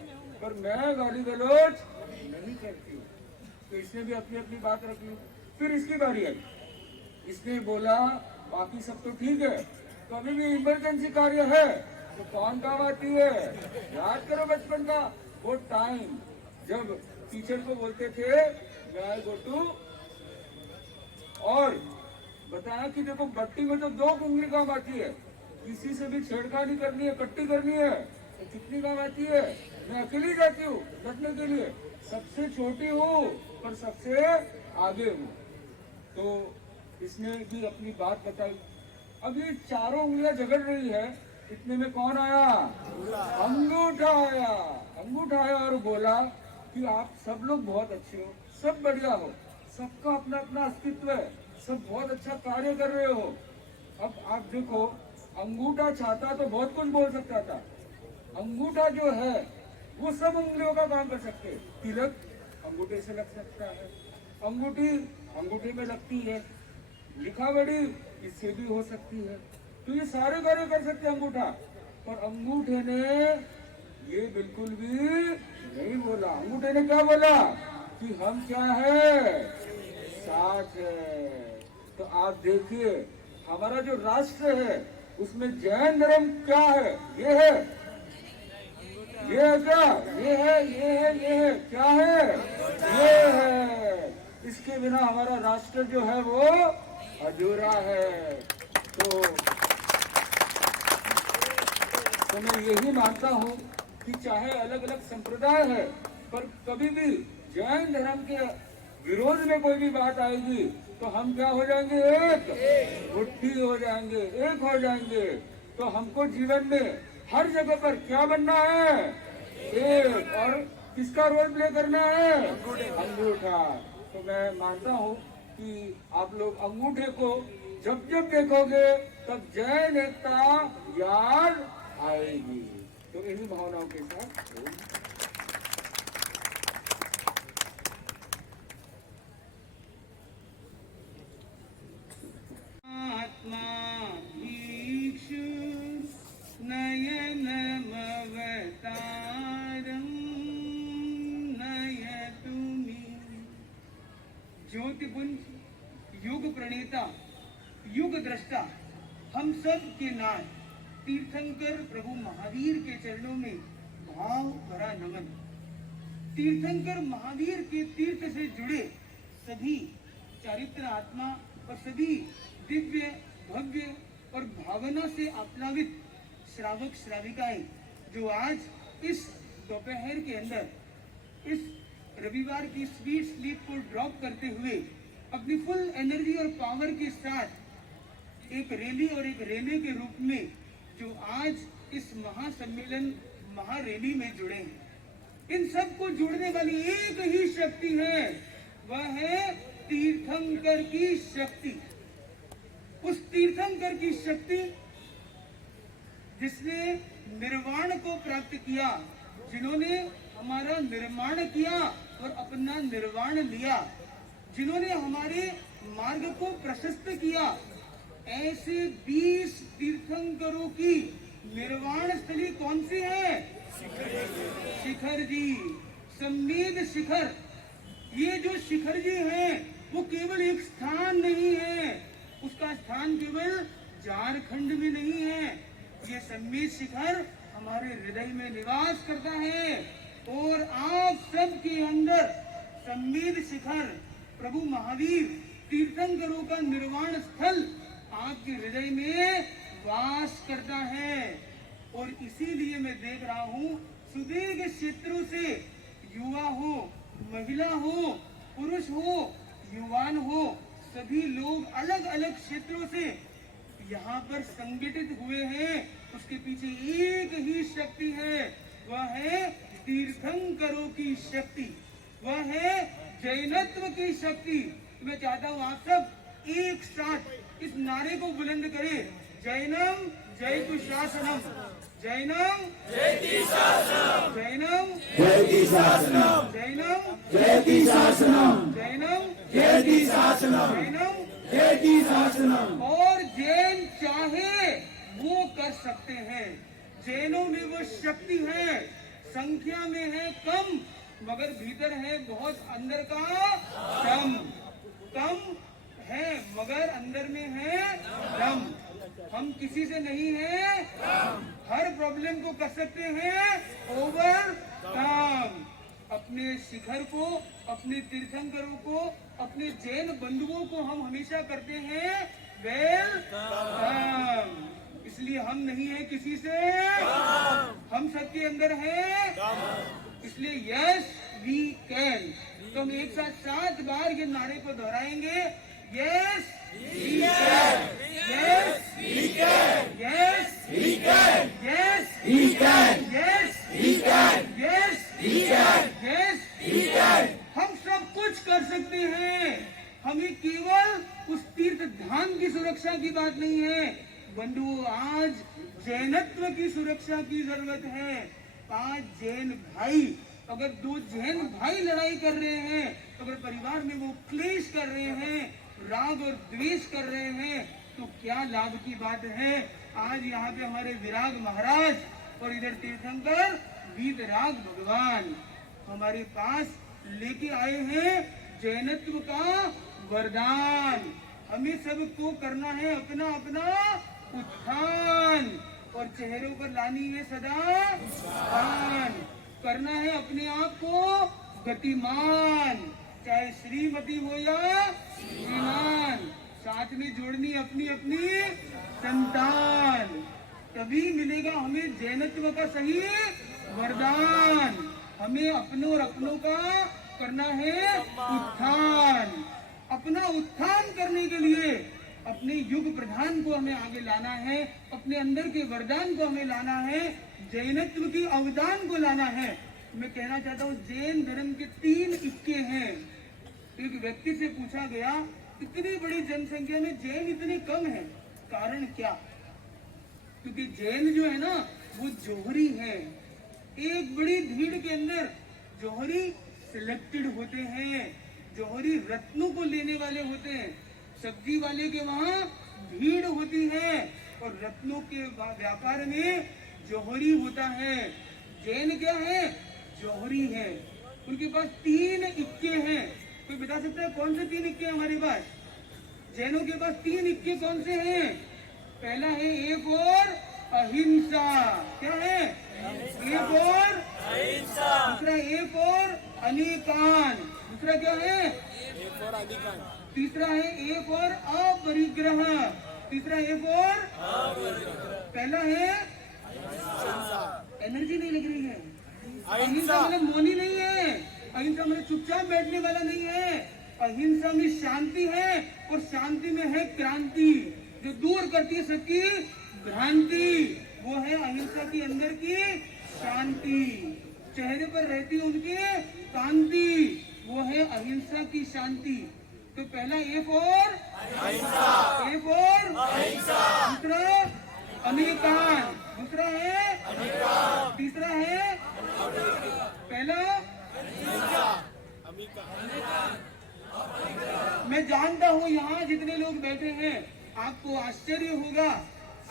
पर मैं गाली गलौज नहीं करती हूँ। तो इसने भी अपनी अपनी बात रख ली। फिर इसकी बारी आई। इसने बोला बाकी सब तो ठीक है, कभी भी इमरजेंसी कार्य है तो कौन काम आती है? याद करो बचपन का वो टाइम जब टीचर को बोलते थे मैं गो टू, और बताया कि देखो बट्टी में तो 2 उंगली काम आती है, किसी से भी छेड़खानी करनी है, कट्टी करनी है तो कितनी काम आती है? मैं अकेली जाती हूँ डटने के लिए, सबसे छोटी हूँ पर सबसे आगे हूँ। तो इसने भी अपनी बात बताई। अब ये चारों उंगलियां झगड़ रही है, इतने में कौन आया? अंगूठा आया। अंगूठा आया और बोला कि आप सब लोग बहुत अच्छे हो, सब बढ़िया हो, सबका अपना अपना अस्तित्व है, सब बहुत अच्छा कार्य कर रहे हो। अब आप देखो अंगूठा चाहता तो बहुत कुछ बोल सकता था, अंगूठा जो है वो सब उंगलियों का काम कर सकते। तिलक अंगूठे से लग सकता है, अंगूठी अंगूठे में लगती है, लिखावड़ी इससे भी हो सकती है, तो ये सारे कार्य कर सकते अंगूठा। पर अंगूठे ने ये बिल्कुल भी नहीं बोला। अंगूठे ने क्या बोला? कि हम क्या है? साथ है। तो आप देखिए हमारा जो राष्ट्र है उसमें जैन धर्म क्या है? ये है, ये है क्या? ये है, ये है, ये है, क्या है? ये है। इसके बिना हमारा राष्ट्र जो है वो अधूरा है। तो मैं यही मानता हूँ कि चाहे अलग अलग संप्रदाय है, पर कभी भी जैन धर्म के विरोध में कोई भी बात आएगी तो हम क्या हो जाएंगे? एक मुट्ठी हो जाएंगे, एक हो जाएंगे। तो हमको जीवन में हर जगह पर क्या बनना है? एक। और किसका रोल प्ले करना है? अंगूठा। तो मैं मानता हूँ कि आप लोग अंगूठे को जब जब देखोगे तब जैन एकता याद आएगी। तो इन्हीं भावनाओं के साथ आत्मा ईक्षु नयन मवतारम नयतुमि। ज्योतिपुंज युग प्रणेता युग दृष्टा हम सब के नाथ तीर्थंकर प्रभु महावीर के चरणों में भाव भरा नमन। तीर्थंकर महावीर के तीर्थ से जुड़े सभी चारित्र आत्मा और सभी दिव्य भव्य और भावना से आप्लावित श्रावक श्राविकाएं जो आज इस दोपहर के अंदर इस रविवार की स्वीट स्लीप को ड्रॉप करते हुए अपनी फुल एनर्जी और पावर के साथ एक रैली और एक रेले के रूप में जो आज इस महासम्मेलन महारैली में जुड़े हैं, इन सबको जोड़ने वाली एक ही शक्ति है, वह है तीर्थंकर की शक्ति। उस तीर्थंकर की शक्ति जिसने निर्वाण को प्राप्त किया, जिन्होंने हमारा निर्माण किया और अपना निर्वाण लिया, जिन्होंने हमारे मार्ग को प्रशस्त किया। ऐसे 20 तीर्थंकरों की निर्वाण स्थली कौन सी है? शिखर जी, सम्मेद शिखर। ये जो शिखर जी हैं वो केवल एक स्थान नहीं है, उसका स्थान केवल झारखंड में नहीं है। ये सम्मेद शिखर हमारे हृदय में निवास करता है और आप सबके अंदर सम्मेद शिखर प्रभु महावीर तीर्थंकरों का निर्वाण स्थल आपके हृदय में वास करता है। और इसीलिए मैं देख रहा हूँ सुदीर्घ क्षेत्रों से युवा हो, महिला हो, पुरुष हो, युवान हो, सभी लोग अलग अलग क्षेत्रों से यहाँ पर संगठित हुए हैं। उसके पीछे एक ही शक्ति है, वह है तीर्थंकरों की शक्ति, वह है जैनत्व की शक्ति। मैं चाहता हूँ आप सब एक साथ इस नारे को बुलंद करें, जैनम जयतु शासनम, जैनम जयति शासनम, जैनम जयति शासनम, जैनम जयति शासनम, जैनम जयति शासनम, जैनम जयति शासनम। और जैन चाहे वो कर सकते हैं। जैनों में वो शक्ति है, संख्या में है कम, मगर भीतर है बहुत अंदर का दम। कम है मगर अंदर में है दम। हम किसी से नहीं है, हर प्रॉब्लम को कर सकते हैं ओवरकम। अपने शिखर को, अपने तीर्थंकरों को, अपने जैन बंधुओं को हम हमेशा करते हैं वेलकम। इसलिए हम नहीं है किसी से, हम सबके अंदर है, इसलिए यस वी कैन। तो हम एक साथ 7 बार ये नारे को दोहराएंगे, yes we can, yes we can, yes we can, yes we can, yes we can, yes we can, yes we can. हम सब कुछ कर सकते हैं। हमें केवल उस तीर्थ धाम की सुरक्षा की बात नहीं है बंधुओं, आज जैनत्व की सुरक्षा की जरूरत है। 5 जैन भाई, अगर 2 जैन भाई लड़ाई कर रहे हैं, अगर परिवार में वो क्लेश कर रहे हैं, राग और द्वेष कर रहे हैं, तो क्या लाभ की बात है। आज यहाँ पे हमारे विराग महाराज और इधर तीर्थंकर वीतराग भगवान हमारे पास लेके आए हैं जैनत्व का वरदान। हमें सबको करना है अपना अपना उत्थान और चेहरों पर लानी है सदा मुस्कान। करना है अपने आप को गतिमान, चाहे श्रीमती हो या श्रीमान। साथ में जोड़नी अपनी अपनी संतान, तभी मिलेगा हमें जैनत्व का सही वरदान। हमें अपनों और अपनों का करना है उत्थान। अपना उत्थान करने के लिए अपने युग प्रधान को हमें आगे लाना है, अपने अंदर के वरदान को हमें लाना है, जैनत्व की अवदान को लाना है। मैं कहना चाहता हूँ जैन धर्म के 3 इक्के हैं। एक व्यक्ति से पूछा गया, इतनी बड़ी जनसंख्या में जैन इतने कम है, कारण क्या? क्योंकि जैन जो है ना वो जोहरी है। एक बड़ी भीड़ के अंदर जोहरी सिलेक्टेड होते हैं, जोहरी रत्नों को लेने वाले होते हैं। सब्जी वाले के वहाँ भीड़ होती है और रत्नों के व्यापार में जोहरी होता है। जैन क्या है? जोहरी है। उनके पास 3 इक्के हैं। कोई बता सकता है कौन से 3 इक्के हमारे पास? जैनों के पास 3 इक्के कौन से हैं? पहला है एक और अहिंसा। क्या है? एक और अहिंसा। दूसरा एक और अनेकान। दूसरा क्या है? एक और अनेकान। तीसरा है एक और अपरिग्रह। तीसरा एक और पहला है एनर्जी नहीं लग रही है। अहिंसा मतलब मौनी नहीं है, अहिंसा मतलब चुपचाप बैठने वाला नहीं है। अहिंसा में शांति है और शांति में है क्रांति, जो दूर करती है सबकी भ्रांति। वो है अहिंसा के अंदर की शांति, चेहरे पर रहती है उनकी कांति, वो है अहिंसा की शांति। तो पहला एक और अहिंसा, एक और अहिंसा। दूसरा अनेकान, दूसरा है अनेकान। तीसरा है पहला अहिंसा, अनेकान। मैं जानता हूँ यहाँ जितने लोग बैठे हैं आपको आश्चर्य होगा,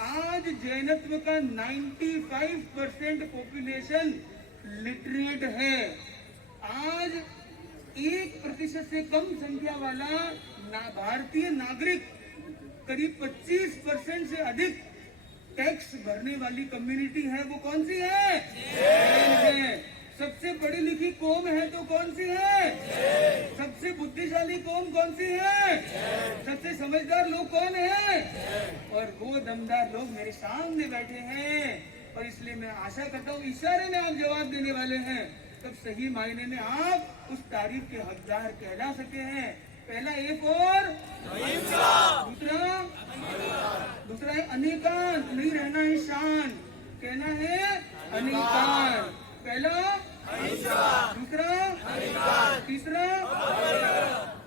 आज जैनत्व का 95% पॉपुलेशन लिटरेट है। आज 1% से कम संख्या वाला भारतीय नागरिक करीब 25% से अधिक टैक्स भरने वाली कम्युनिटी है। वो कौन सी है? जैन है। सबसे पढ़ी लिखी कौम है तो कौन सी है? सबसे बुद्धिशाली कौम कौन सी है? सबसे समझदार लोग कौन है? और वो दमदार लोग मेरे सामने बैठे हैं। और इसलिए मैं आशा करता हूँ इशारे में आप जवाब देने वाले हैं, तब सही मायने में आप उस तारीफ के हकदार कहला सके हैं। पहला ए फॉर दूसरा है अनेकांत, नहीं रहना है शान, कहना है अनेकांत। पहला दूसरा तीसरा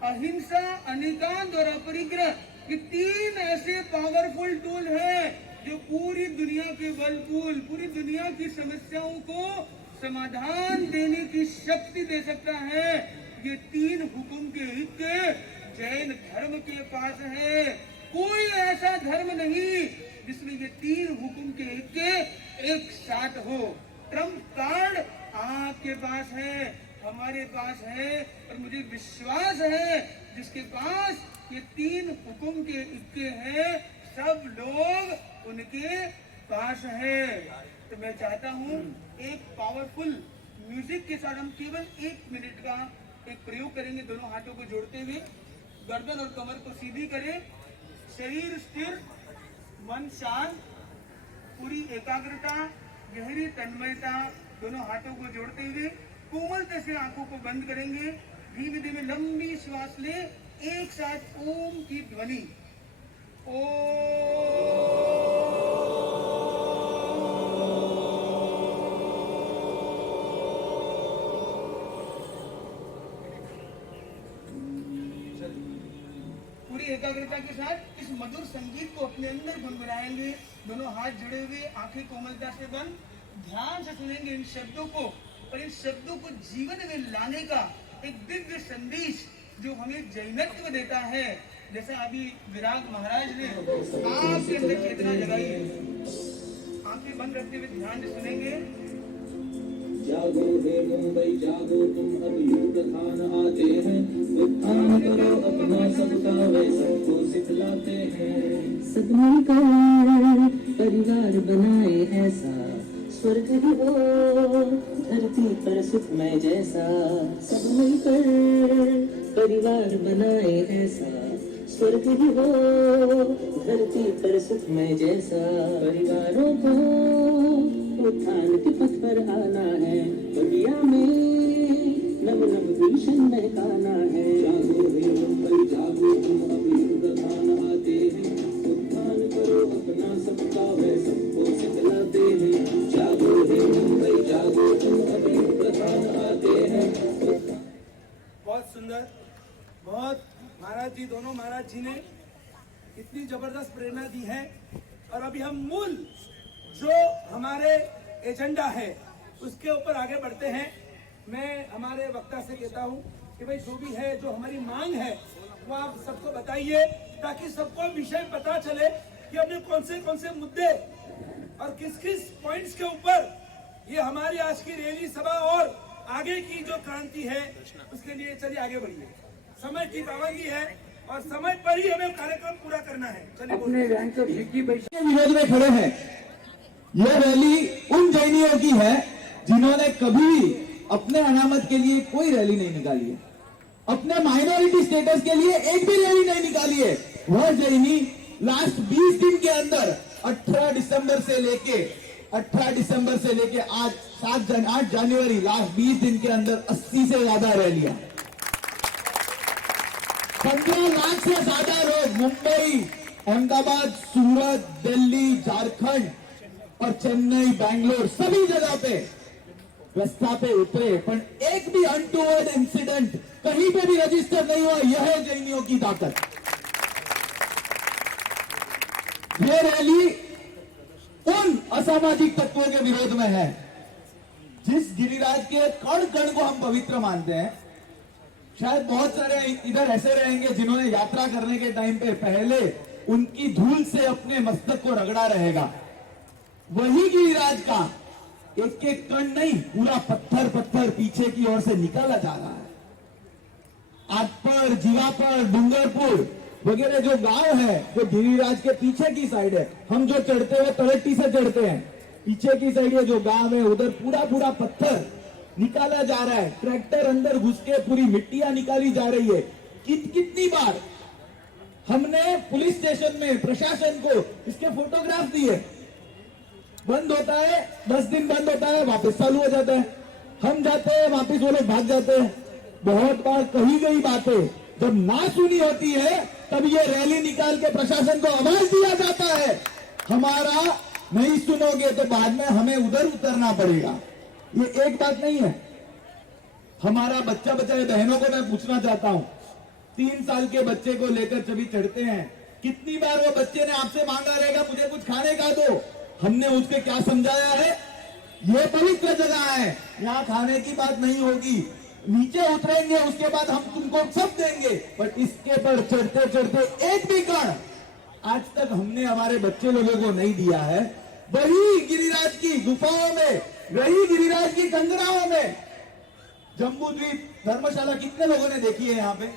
अहिंसा, अनेकांत और अपरिग्रह। ये 3 ऐसे पावरफुल टूल हैं जो पूरी दुनिया के बलपूल, पूरी दुनिया की समस्याओं को समाधान देने की शक्ति दे सकता है। ये 3 हुकुम के हिस्से जैन धर्म के पास है। कोई ऐसा धर्म नहीं जिसमें ये 3 हुकुम के हिस्से एक साथ हो। ट्रम्प कार्ड आपके पास है, हमारे पास है, और मुझे विश्वास है जिसके पास ये 3 हुकुम के हिस्से हैं, सब लोग उनके पास है। तो मैं चाहता हूँ एक पावरफुल म्यूजिक के साथ हम केवल 1 मिनट का एक प्रयोग करेंगे। दोनों हाथों को जोड़ते हुए गर्दन और कमर को सीधी करें, शरीर स्थिर, मन शांत, पूरी एकाग्रता, गहरी तन्मयता। दोनों हाथों को जोड़ते हुए कोमलता से आंखों को बंद करेंगे। धीमे धीमे लंबी श्वास ले, एक साथ ओम की ध्वनि। पूरी एकाग्रता के साथ इस मधुर संगीत को अपने अंदर गुनगुनाएंगे। दोनों हाथ जुड़े हुए, आंखें कोमलता से बंद, ध्यान से सुनेंगे इन शब्दों को, और इन शब्दों को जीवन में लाने का एक दिव्य संदेश जो हमें जैनत्व देता है। जैसा अभी विराग महाराज ने आपके अंदर चेतना जगाई है। आंखें बंद रखते हुए ध्यान से सुनेंगे। जागो हे मुंबई जागो, तुम अब युग खान आते हैं, उत्थान करो अपना सबका, वे सबको सिखलाते हैं। सब मिलकर परिवार बनाए ऐसा, स्वर्ग ही हो धरती पर सुखमय जैसा। सब मिलकर परिवार बनाए ऐसा, स्वर्ग ही हो धरती पर सुखमय जैसा। परिवारों को उत्थान के पथ पर आना है, दुनिया में नव नव भीषण महकाना है। जागो हे मुंबई जागो, तुम अब युग खान आते हैं, उत्थान करो अपना सबका, वे सबको सिखलाते हैं। जागो हे मुंबई जागो, तुम अब युग खान आते हैं। बहुत सुंदर, बहुत महाराज जी, दोनों महाराज जी ने इतनी जबरदस्त प्रेरणा दी है। और अभी हम मूल जो हमारे एजेंडा है उसके ऊपर आगे बढ़ते हैं। मैं हमारे वक्ता से कहता हूं कि भाई जो भी है, जो हमारी मांग है वो आप सबको बताइए, ताकि सबको विषय पता चले कि हमने कौन से मुद्दे और किस किस पॉइंट्स के ऊपर ये हमारी आज की रैली सभा और आगे की जो क्रांति है उसके लिए चलिए आगे बढ़िए। समय की पाबंदी है और समय पर ही हमें कार्यक्रम पूरा करना है। चलिए विरोध में खड़े हैं। यह रैली उन जैनियों की है जिन्होंने कभी भी अपने अनामत के लिए कोई रैली नहीं निकाली है, अपने माइनॉरिटी स्टेटस के लिए एक भी रैली नहीं निकाली है। वह जैनी लास्ट 20 दिन के अंदर 18 दिसंबर से लेके आज 8 जनवरी, लास्ट 20 दिन के अंदर 80 से ज्यादा रैलियां, 15 लाख से ज्यादा लोग मुंबई, अहमदाबाद, सूरत, दिल्ली, झारखंड और चेन्नई, बैंगलोर, सभी जगह पे रास्ता पे उतरे, पर एक भी अनटूवर्ड इंसिडेंट कहीं पे भी रजिस्टर नहीं हुआ। यह है जैनियों की ताकत। यह रैली उन असामाजिक तत्वों के विरोध में है जिस गिरिराज के कण कण को हम पवित्र मानते हैं, शायद बहुत सारे इधर ऐसे रहेंगे जिन्होंने यात्रा करने के टाइम पे पहले उनकी धूल से अपने मस्तक को रगड़ा रहेगा। वही गिरिराज का एक एक कण नहीं, पूरा पत्थर पत्थर पीछे की ओर से निकाला जा रहा है। आटपर, जीवापर, डूंगरपुर वगैरह जो गांव है वो गिरिराज के पीछे की साइड है। हम जो चढ़ते हुए तलट्टी से चढ़ते हैं, पीछे की साइड जो गांव है उधर पूरा पूरा पत्थर निकाला जा रहा है। ट्रैक्टर अंदर घुस के पूरी मिट्टियां निकाली जा रही है। कितनी बार हमने पुलिस स्टेशन में प्रशासन को इसके फोटोग्राफ दिए। बंद होता है, 10 दिन बंद होता है, वापस चालू हो जाता है। हम जाते हैं, वापस वो लोग भाग जाते हैं। बहुत बार कही गई बातें जब ना सुनी होती है तब ये रैली निकाल के प्रशासन को आवाज दिया जाता है, हमारा नहीं सुनोगे तो बाद में हमें उधर उतरना पड़ेगा। ये एक बात नहीं है। हमारा बच्चा बहनों को मैं पूछना चाहता हूं, 3 साल के बच्चे को लेकर जब चढ़ते हैं, कितनी बार वो बच्चे ने आपसे मांगा रहेगा मुझे कुछ खाने का दो। हमने उसके क्या समझाया है, ये पवित्र जगह है, यहाँ खाने की बात नहीं होगी, नीचे उतरेंगे उसके बाद हम तुमको सब देंगे। पर इसके पर चढ़ते चढ़ते एक भी कण आज तक हमने हमारे बच्चे लोगों को नहीं दिया है। वही गिरिराज की गुफाओं में, वही गिरिराज की कंदराओं में, जम्बू द्वीप धर्मशाला कितने लोगों ने देखी है यहाँ पे।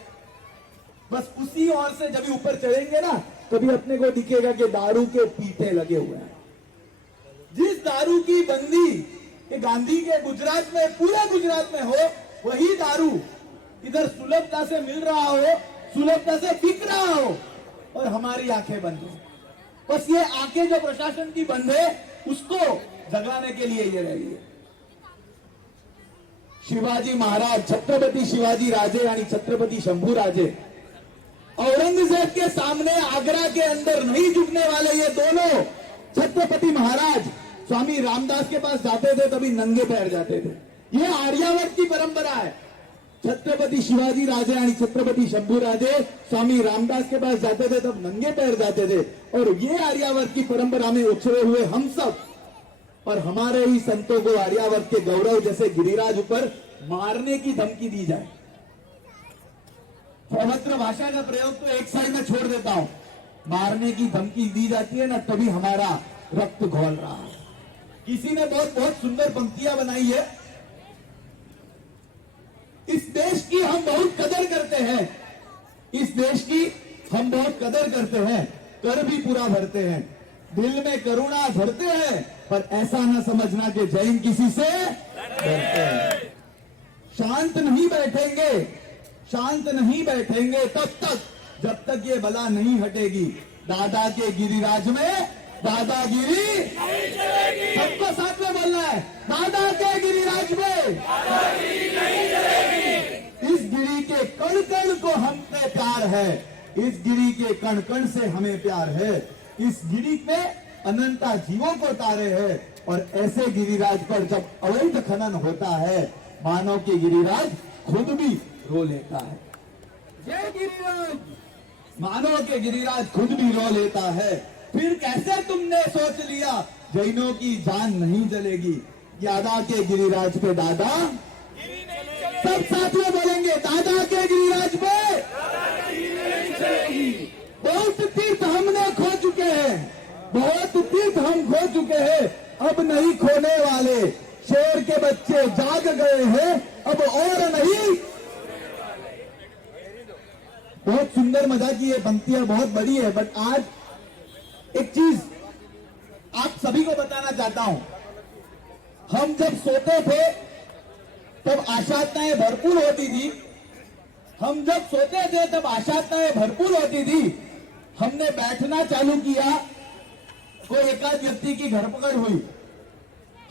बस उसी ओर से जब ऊपर चढ़ेंगे ना तभी अपने को दिखेगा कि दारू के पीठे लगे हुए हैं। जिस दारू की बंदी के गांधी के गुजरात में, पूरे गुजरात में हो, वही दारू इधर सुलभता से मिल रहा हो, सुलभता से बिक रहा हो और हमारी आंखें बंद हो। बस ये आंखें जो प्रशासन की बंद है उसको जगाने के लिए ये रैली है। शिवाजी महाराज, छत्रपति शिवाजी राजे यानी छत्रपति शंभू राजे औरंगजेब के सामने आगरा के अंदर नहीं झुकने वाले ये दोनों छत्रपति महाराज स्वामी रामदास के पास जाते थे तभी नंगे पैर जाते थे। ये आर्यावर्त की परंपरा है। छत्रपति शिवाजी राजे यानी छत्रपति शंभू राजे स्वामी रामदास के पास जाते थे तब नंगे पैर जाते थे। और ये आर्यावर्त की परंपरा में उछरे हुए हम सब और हमारे ही संतों को आर्यावर्त के गौरव जैसे गिरिराज ऊपर मारने की धमकी दी जाए। पवित्र भाषा का प्रयोग तो एक साइड में छोड़ देता हूं, मारने की धमकी दी जाती है ना तभी हमारा रक्त घोल रहा है। किसी ने बहुत सुंदर पंक्तियां बनाई है, इस देश की हम बहुत कदर करते हैं, इस देश की हम बहुत कदर करते हैं, कर भी पूरा भरते हैं, दिल में करुणा भरते हैं, पर ऐसा न समझना कि जैन किसी से डरते हैं। शांत नहीं बैठेंगे, शांत नहीं बैठेंगे तब तक जब तक ये बला नहीं हटेगी। दादा के गिरिराज में दादागिरी सबको साथ में बोलना है, दादा के गिरिराज में दादागिरी नहीं चलेगी। इस गिरी के कण कण को हम पे प्यार है, इस गिरी के कण कण से हमें प्यार है। इस गिरी पे अनंता जीवों को तारे हैं और ऐसे गिरिराज पर जब अवैध खनन होता है मानव के गिरिराज खुद भी रो लेता है। जय गिरिराज, मानव के गिरिराज खुद भी रो लेता है। फिर कैसे तुमने सोच लिया जैनों की जान नहीं जलेगी। दादा के गिरिराज पे दादा, सब साथ में बोलेंगे, दादा के गिरिराज पे बहुत तीर्थ हमने खो चुके हैं, बहुत तीर्थ हम खो चुके हैं, अब नहीं खोने वाले। शेर के बच्चे जाग गए हैं, अब और नहीं। बहुत सुंदर मजा की है, पंक्तियां बहुत बड़ी है, बट आज एक चीज आप सभी को बताना चाहता हूं। हम जब सोते थे तब आशाताएं भरपूर होती थी, हम जब सोते थे तब आशाताएं भरपूर होती थी। हमने बैठना चालू किया, कोई एकाध व्यक्ति की धरपकड़ हुई।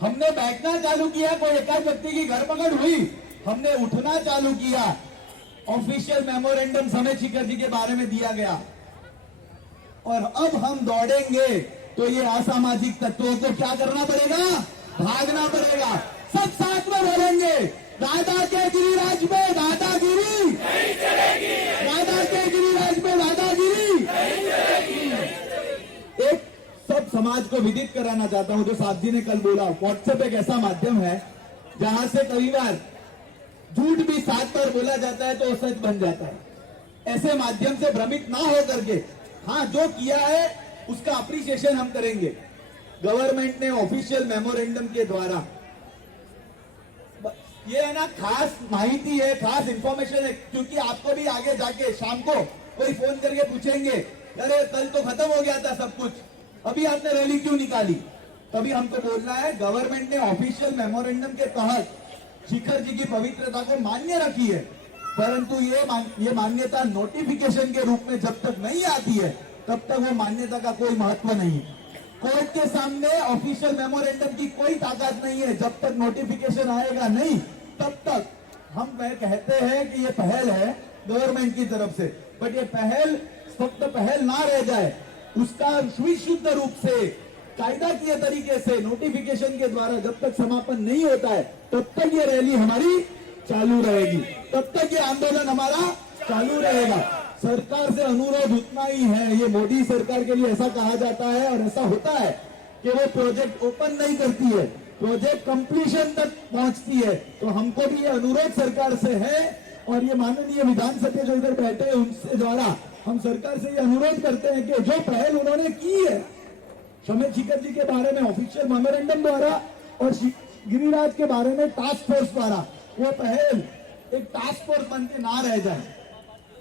हमने बैठना चालू किया, कोई एकाध व्यक्ति की धरपकड़ हुई। हमने उठना चालू किया, ऑफिशियल मेमोरेंडम समय शिखर जी के बारे में दिया गया। और अब हम दौड़ेंगे तो ये असामाजिक तत्वों को क्या करना पड़ेगा, भागना पड़ेगा। सब साथ में बोलेंगे, दादा के गिरिराज पे दादागिरी नहीं चलेगी, दादा के गिरिराज पे दादागिरी नहीं चलेगी। एक सब समाज को विदित कराना चाहता हूं, जो साहब जी ने कल बोला, व्हाट्सएप एक ऐसा माध्यम है जहां से कई बार झूठ भी 7 बार बोला जाता है तो वो सच बन जाता है। ऐसे माध्यम से भ्रमित ना हो करके, हाँ जो किया है उसका अप्रिसिएशन हम करेंगे। गवर्नमेंट ने ऑफिशियल मेमोरेंडम के द्वारा, ये है ना खास माहिती है, खास इंफॉर्मेशन है, क्योंकि आपको भी आगे जाके शाम को कोई फोन करके पूछेंगे, अरे कल तो खत्म हो गया था सब कुछ, अभी आपने रैली क्यों निकाली? तभी हमको बोलना है गवर्नमेंट ने ऑफिशियल मेमोरेंडम के तहत शिखर जी की पवित्रता को मान्य रखी है, परंतु ये मान्यता नोटिफिकेशन के रूप में जब तक नहीं आती है तब तक वो मान्यता का कोई महत्व नहीं है। कोर्ट के सामने ऑफिशियल मेमोरेंडम की कोई ताकत नहीं है, जब तक नोटिफिकेशन आएगा नहीं तब तक हम कहते हैं कि ये पहल है गवर्नमेंट की तरफ से, बट ये पहल फक्त पहल ना रह जाए, उसका विशुद्ध रूप से कायदाकीय तरीके से नोटिफिकेशन के द्वारा जब तक समापन नहीं होता है तब तक ये रैली हमारी चालू रहेगी, तब तक ये आंदोलन हमारा चालू रहेगा। सरकार से अनुरोध उतना ही है, ये मोदी सरकार के लिए ऐसा कहा जाता है और ऐसा होता है कि वो प्रोजेक्ट ओपन नहीं करती है, प्रोजेक्ट कंप्लीशन तक पहुंचती है। तो हमको भी ये अनुरोध सरकार से है और ये माननीय विधान सभा जो इधर बैठे हैं उनसे द्वारा हम सरकार से ये अनुरोध करते हैं कि जो पहल उन्होंने की है शमेश शिखर जी के बारे में ऑफिशियल मेमोरेंडम द्वारा और गिरिराज के बारे में टास्क फोर्स द्वारा, वो पहल एक टास्क फोर्स बन के ना रह जाए।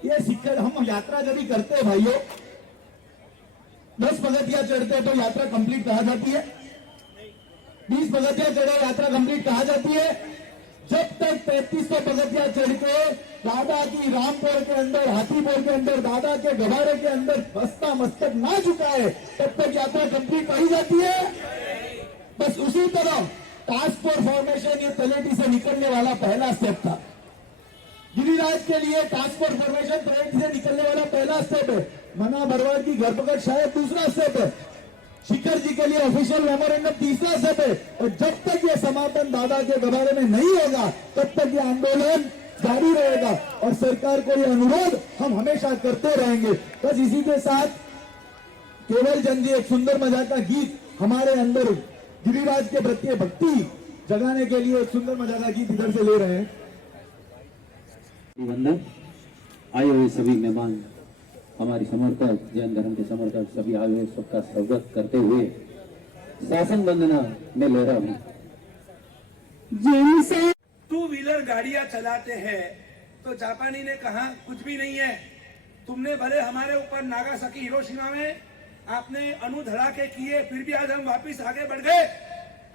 ये शिखर हम यात्रा जब भी करते हैं भाइयों, 10 पगथिया चढ़ते हैं तो यात्रा कंप्लीट कहा जाती है, 20 पगथिया चढ़े यात्रा कंप्लीट कहा जाती है। जब तक 3300 पगथिया चढ़ के दादा की रामपुर के अंदर, हाथीपुर के अंदर, दादा के गभारे के अंदर बस्ता मस्तक ना झुकाए तब तक यात्रा कंप्लीट कही जाती है। बस उसी तरह टास्क फोर्स फॉर्मेशन ये तलेटी से निकलने वाला पहला स्टेप था। गिरिराज के लिए टास्क फोर्स फॉर्मेशन तलेटी से निकलने वाला पहला स्टेप है, मना भरवाड़ की धरपकड़ शायद दूसरा स्टेप है, शिखर जी के लिए ऑफिशियल मेमोरेंडम तीसरा स्टेप है। और जब तक ये समापन दादा के गबारे में नहीं होगा तब तक ये आंदोलन जारी रहेगा और सरकार को ये अनुरोध हम हमेशा करते रहेंगे। बस इसी के साथ केवल जन जी एक सुंदर मजा का गीत हमारे अंदर गिरिराज के प्रति भक्ति जगाने के लिए एक सुंदर मजा का गीत इधर से ले रहे हैं। वंदन आए हुए सभी मेहमान, हमारी समर्थक, जैन धर्म के समर्थक सभी आए हुए सबका स्वागत करते हुए शासन वंदना में ले रहा हूँ। टू व्हीलर गाड़ियां चलाते हैं तो जापानी ने कहा कुछ भी नहीं है, तुमने भले हमारे ऊपर नागासाकी हिरोशिमा में आपने अणुधड़ाके किए, फिर भी आज हम वापस आगे बढ़ गए।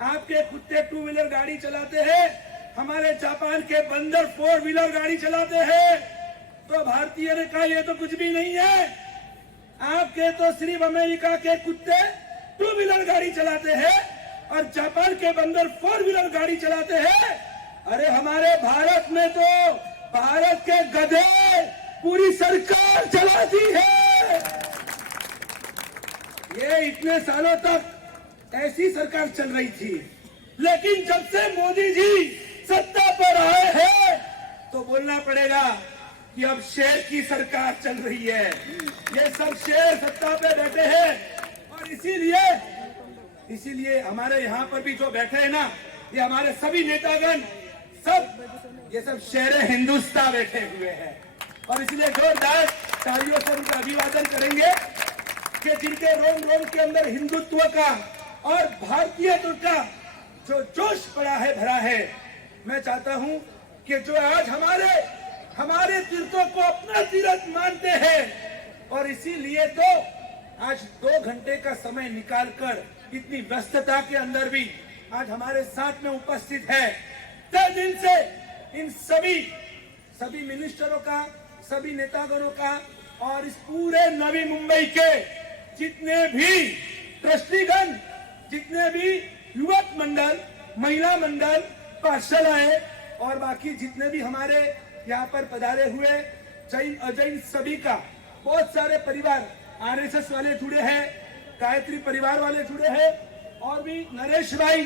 आपके कुत्ते टू व्हीलर गाड़ी चलाते हैं, हमारे जापान के बंदर 4 व्हीलर गाड़ी चलाते हैं, तो भारतीय ने कहा ये तो कुछ भी नहीं है। आपके तो सिर्फ अमेरिका के कुत्ते 2 व्हीलर गाड़ी चलाते हैं और जापान के बंदर 4 व्हीलर गाड़ी चलाते हैं। अरे हमारे भारत में तो भारत के गधे पूरी सरकार चलाती है। ये इतने सालों तक ऐसी सरकार चल रही थी, लेकिन जब से मोदी जी सत्ता पर आए हैं तो बोलना पड़ेगा कि अब शेर की सरकार चल रही है। ये सब शेर सत्ता पे बैठे हैं और इसीलिए हमारे यहाँ पर भी जो बैठे हैं ना, ये हमारे सभी नेतागण सब ये सब शेर हिंदुस्तान बैठे हुए हैं और इसलिए जोरदार तालियों से उनका अभिवादन करेंगे कि जिनके रोम रोम के अंदर हिंदुत्व का और भारतीयत्व का जो जोश पड़ा है, भरा है। मैं चाहता हूं कि जो आज हमारे तीर्थों को अपना तीर्थ मानते हैं और इसीलिए तो आज 2 घंटे का समय निकालकर इतनी व्यस्तता के अंदर भी आज हमारे साथ में उपस्थित है। तय दिल से इन सभी मिनिस्टरों का, सभी नेतागणों का और इस पूरे नवी मुंबई के जितने भी ट्रस्टीगण, जितने भी युवक मंडल, महिला मंडल, पाठशालाएं और बाकी जितने भी हमारे यहाँ पर पधारे हुए जैन अजैन सभी का, बहुत सारे परिवार आरएसएस वाले जुड़े हैं, गायत्री परिवार वाले जुड़े हैं और भी नरेश भाई,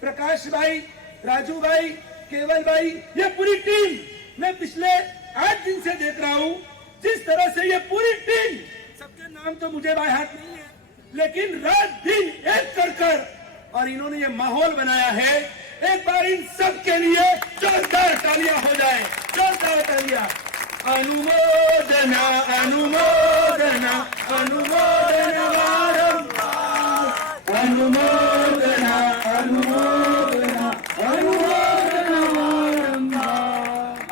प्रकाश भाई, राजू भाई, केवल भाई, ये पूरी टीम मैं पिछले 8 दिन से देख रहा हूँ जिस तरह से ये पूरी टीम, सबके नाम तो मुझे बाय हाथ नहीं है, लेकिन रात दिन एक कर और इन्होंने ये माहौल बनाया है एक बार इन सब के लिए जोरदार तालियां हो जाए, जोरदार तालियां। अनुमोदना अनुमोदना अनुमोदना अनुमोदना अनुमोदना अनुमोदना।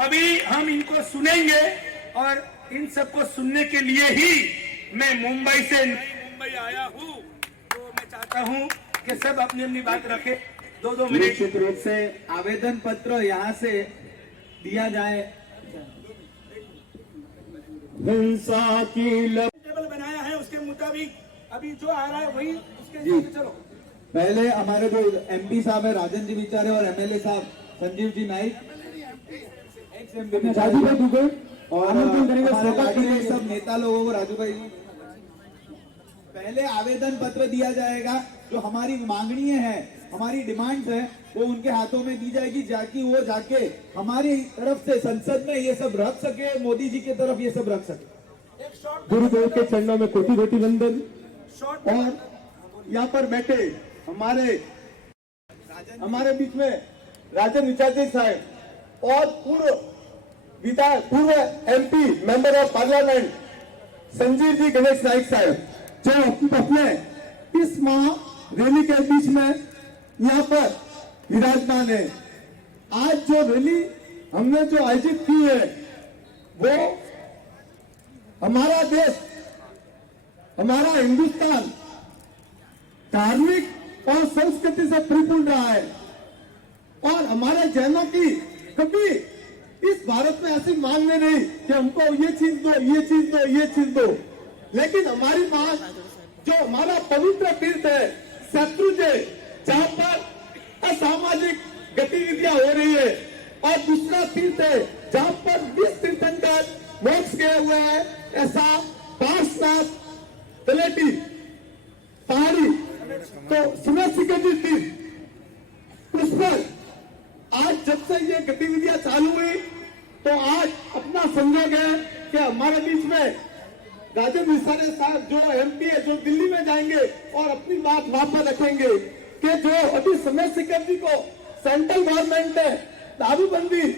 अभी हम इनको सुनेंगे और इन सबको सुनने के लिए ही मैं मुंबई आया हूँ। तो मैं चाहता हूँ कि सब अपनी अपनी बात रखे, 2-2 मिनट। निश्चित रूप से आवेदन पत्र यहाँ से दिया जाए। हिंसा की टेबल बनाया है, उसके मुताबिक अभी जो आ रहा है वही उसके हिसाब से चलो। पहले हमारे जो एमपी साहब है राजन जी विचारे और एमएलए साहब संजीव जी नाइक, राजू भाई दुबे और हमारे सब नेता लोगों को, राजू भाई पहले आवेदन पत्र दिया जाएगा। जो हमारी मांगनी है, हमारी डिमांड्स है, वो उनके हाथों में दी जाएगी, जाके वो जाके हमारी तरफ से संसद में ये सब रख सके, मोदी जी की तरफ ये सब रख सके। गुरुदेव के चरणों में कोटि कोटि वंदन। और यहाँ पर बैठे हमारे बीच में राजन विचारजी साहब और पूर्व MP member of parliament Sanjeev ji Ganesh Naik साहब, जो अपने इस रैली के बीच में यहाँ पर विराजमान है। आज जो रैली हमने जो आयोजित की है, वो हमारा देश, हमारा हिंदुस्तान धार्मिक और संस्कृति से परिपूर्ण रहा है और हमारे जैनों की कभी इस भारत में ऐसी मांग नहीं कि हमको ये चीज दो, ये चीज दो, ये चीज दो। लेकिन हमारी मांग, जो हमारा पवित्र तीर्थ है शत्रुंजय, जहां पर असामाजिक गतिविधियां हो रही है, और दूसरा तीर्थ है जहां पर 20 तीर्थंकर मोक्ष गए हुए हैं, ऐसा पार्श्वनाथ तलेटी पहाड़ी, तो सुमेरसिकंदी तीर्थ, उस पर आज जब से ये गतिविधियां चालू हुई, तो आज अपना संयोग है कि हमारे बीच में राजन विचारे साहब जो एमपी है, जो दिल्ली में जाएंगे और अपनी बात वहां पर रखेंगे कि जो अभी सुमेरसिकंदी को सेंट्रल गवर्नमेंट ने दारूबंदी,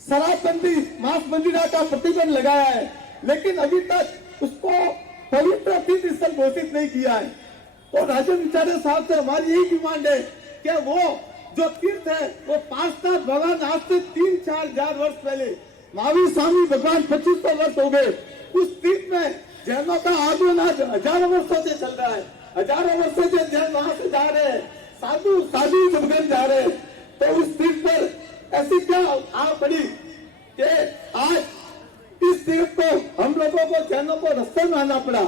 शराबबंदी, मांस मंदिरा का प्रतिबंध लगाया है, लेकिन अभी तक उसको पवित्र तीर्थ स्थल घोषित नहीं किया है। तो राजन विचारे साहब से हमारी यही डिमांड है कि वो जो तीर्थ है, वो पार्श्वनाथ भगवान आज से 3-4 हजार वर्ष पहले, महावीर स्वामी भगवान 2500 वर्ष हो गए, उस तीर्थ में जैनों का आगमन आज हजारों वर्षों से चल रहा है। हजारों वर्षों से जैन वहां से जा रहे हैं, साधु जबगन जा रहे हैं। तो उस तीर्थ पर ऐसी क्या आ पड़ी कि आज इस तीर्थ को हम लोगों को, जैनों को रास्ते में आना पड़ा।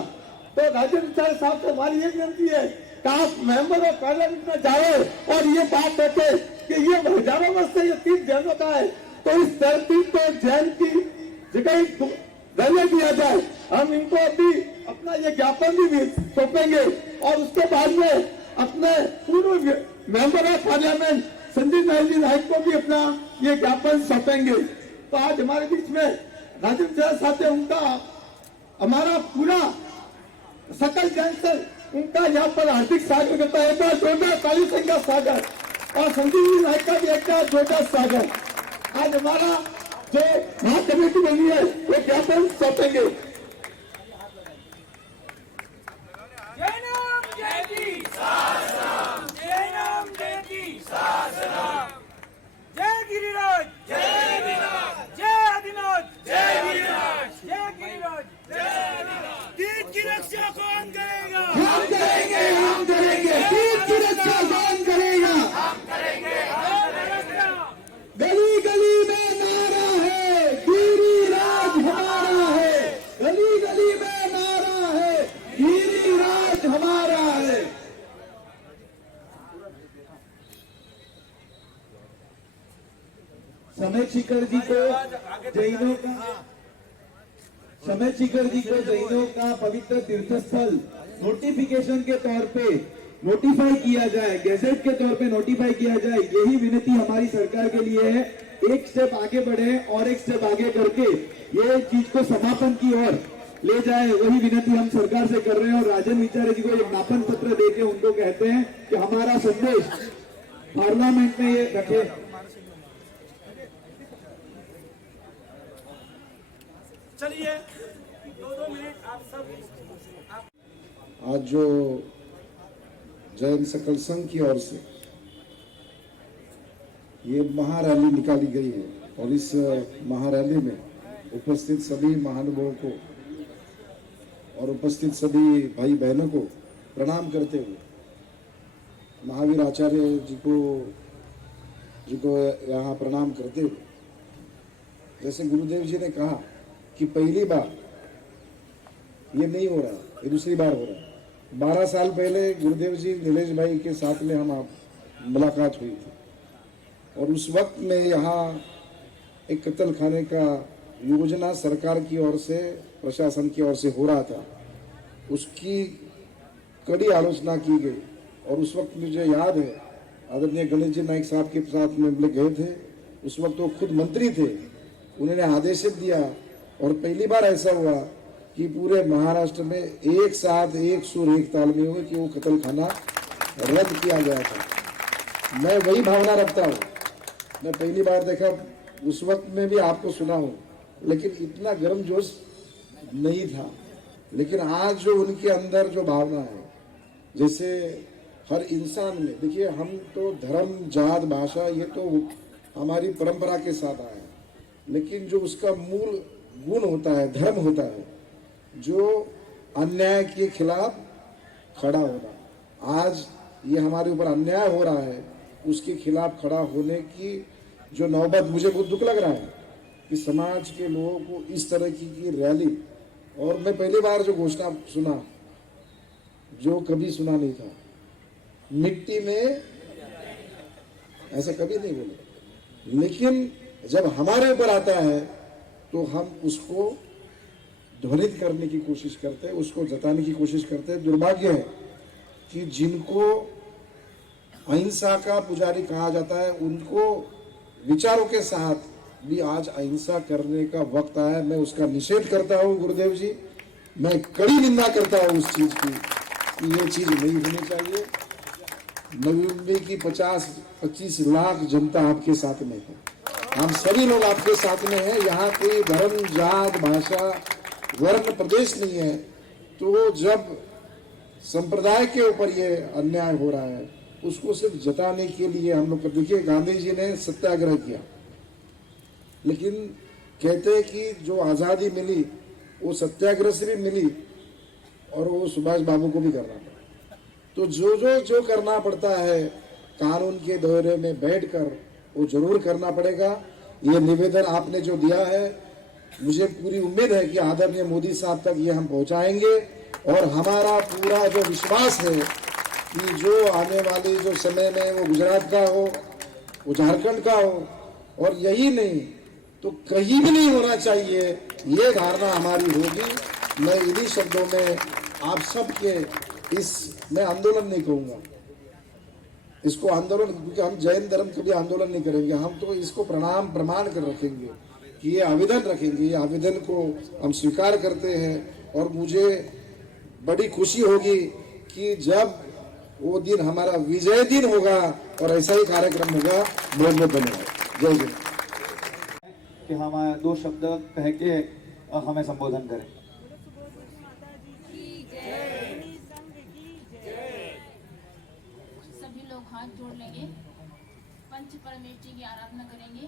तो राजन विचारे साहब से हमारी ये विनती है कि आप मेंबर ऑफ पार्लियामेंट में जाए और ये बात रखे कि ये हजारों वर्ष से ये तीर्थ जैनों का है, तो इस तीर्थ को जैन की जगह रहने दिया जाए। हम इनको अभी अपना ये ज्ञापन भी सौंपेंगे और उसके बाद में अपने पूर्व member of parliament Sanjeev Naik को भी अपना ये ज्ञापन सौंपेंगे। तो आज हमारे बीच में राजन विचारे साहब, उनका हमारा पूरा सकल जैन उनका यहाँ पर हार्दिक स्वागत करता है। एक बार जोरदार ताली से इनका स्वागत, और संजीव नाइक का भी एक बार जोरदार स्वागत। आज हमारा जो महा कमेटी बनी है, वो ज्ञापन सौंपेंगे। जय गिरिराज, जय गिरिराज, जय आदिनाथ, जय गिरिराज, जय गिरिराज, जय गिरिराज। तीर्थ की रक्षा कौन करेगा? हम करेंगे, हम करेंगे। तीर्थ की रक्षा कौन करेगा? हम करेंगे, हम करेंगे। गली गली में नारा है, गिरिराज हमारा है। गली गली में नारा है, गिरिराज हमारा है। समय शिखर जी को जैनों का पवित्र तीर्थस्थल नोटिफिकेशन के तौर पे नोटिफाई किया जाए, गैजेट के तौर पे नोटिफाई किया जाए, यही विनती हमारी सरकार के लिए है। एक स्टेप आगे बढ़े और एक स्टेप आगे करके ये चीज को समापन की ओर ले जाए, वही विनती हम सरकार से कर रहे हैं। और राजन विचारे जी को एक ज्ञापन पत्र देके उनको कहते हैं कि हमारा संदेश पार्लियामेंट में ये रखे। चलिए 2 मिनट आप सब आज जो जैन सकल संघ की ओर से ये महारैली निकाली गई है और इस महारैली में उपस्थित सभी महानुभावों को और उपस्थित सभी भाई बहनों को प्रणाम करते हुए महावीर आचार्य जी को यहाँ प्रणाम करते हुए, जैसे गुरुदेव जी ने कहा कि पहली बार ये नहीं हो रहा, ये दूसरी बार हो रहा है। 12 साल पहले गुरुदेव जी नीलेश भाई के साथ में हम मुलाकात हुई थी और उस वक्त में यहाँ एक कत्ल खाने का योजना सरकार की ओर से, प्रशासन की ओर से हो रहा था। उसकी कड़ी आलोचना की गई और उस वक्त मुझे याद है आदरणीय गणेश जी नाइक साहब के साथ में गए थे। उस वक्त वो खुद मंत्री थे, उन्होंने आदेश दिया और पहली बार ऐसा हुआ कि पूरे महाराष्ट्र में एक साथ एक सुर एक ताल में हुए कि वो कत्ल खाना रद्द किया गया था। मैं वही भावना रखता हूँ। मैं पहली बार देखा उस वक्त में भी आपको सुना हूँ, लेकिन इतना गर्म जोश नहीं था। लेकिन आज जो उनके अंदर जो भावना है, जैसे हर इंसान में, देखिए हम तो धर्म जात भाषा ये तो हमारी परंपरा के साथ आए हैं, लेकिन जो उसका मूल गुण होता है, धर्म होता है, जो अन्याय के खिलाफ खड़ा होना। आज ये हमारे ऊपर अन्याय हो रहा है, उसके खिलाफ खड़ा होने की जो नौबत, मुझे बहुत दुख लग रहा है कि समाज के लोगों को इस तरह की रैली, और मैं पहली बार जो घोषणा सुना जो कभी सुना नहीं था, मिट्टी में ऐसा कभी नहीं बोले, लेकिन जब हमारे ऊपर आता है तो हम उसको ध्वनित करने की कोशिश करते हैं, उसको जताने की कोशिश करते हैं। दुर्भाग्य है कि जिनको अहिंसा का पुजारी कहा जाता है, उनको विचारों के साथ भी आज अहिंसा करने का वक्त आया। मैं उसका निषेध करता हूँ गुरुदेव जी, मैं कड़ी निंदा करता हूँ उस चीज की कि ये चीज नहीं होनी चाहिए। नवी मुंबई की 50-25 लाख जनता आपके साथ में है, हम सभी लोग आपके साथ में हैं। यहाँ कोई धर्म जात भाषा वर्ण प्रदेश नहीं है। तो जब संप्रदाय के ऊपर ये अन्याय हो रहा है, उसको सिर्फ जताने के लिए हम लोग, देखिए गांधी जी ने सत्याग्रह किया, लेकिन कहते हैं कि जो आज़ादी मिली वो सत्याग्रह से भी मिली और वो सुभाष बाबू को भी करना पड़ा। तो जो करना पड़ता है कानून के दायरे में बैठकर वो जरूर करना पड़ेगा। ये निवेदन आपने जो दिया है, मुझे पूरी उम्मीद है कि आदरणीय मोदी साहब तक ये हम पहुंचाएंगे और हमारा पूरा जो विश्वास है कि जो आने वाले जो समय में वो गुजरात का हो, वो झारखंड का हो, और यही नहीं तो कहीं भी नहीं होना चाहिए, ये धारणा हमारी होगी। मैं इन्हीं शब्दों में आप सबके मैं आंदोलन नहीं कहूँगा इसको आंदोलन, क्योंकि हम जैन धर्म कभी आंदोलन नहीं करेंगे, हम तो इसको प्रमाण कर रखेंगे कि ये आवेदन रखेंगे। ये आवेदन को हम स्वीकार करते हैं और मुझे बड़ी खुशी होगी कि जब वो दिन हमारा विजय दिन होगा और ऐसा ही कार्यक्रम होगा। बहुत बहुत धन्यवाद। जय जय। कि हम 2 शब्द कह के हमें संबोधन करें। सभी लोग हाथ जोड़ लेंगे, पंच परमेष्ठी की आराधना करेंगे।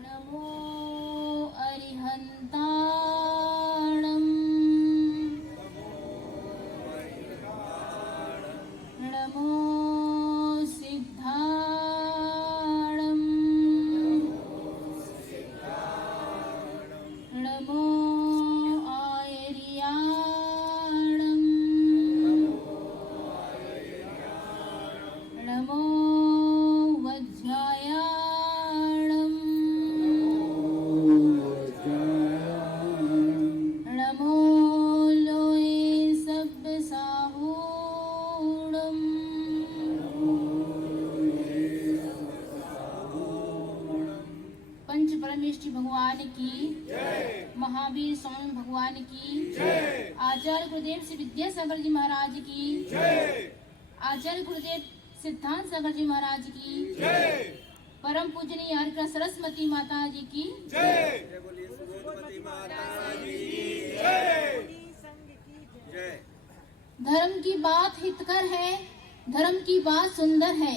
नमो अरिहंताणम, नमो सिद्धाणम, नमो आयर्याणम, नमो वज्रायाणम, नमो लोये सब्बसाहूणम। पंच परमेष्ठी भगवान की, महावीर स्वामी भगवान की, आचार्य गुरुदेव श्री विद्यासागर जी महाराज की, आचार्य गुरुदेव सिद्धांत सागर जी महाराज की जय। परम पूजनीय अर्घ सरस्वती माता जी की जय। धर्म की बात हितकर है, धर्म की बात सुंदर है,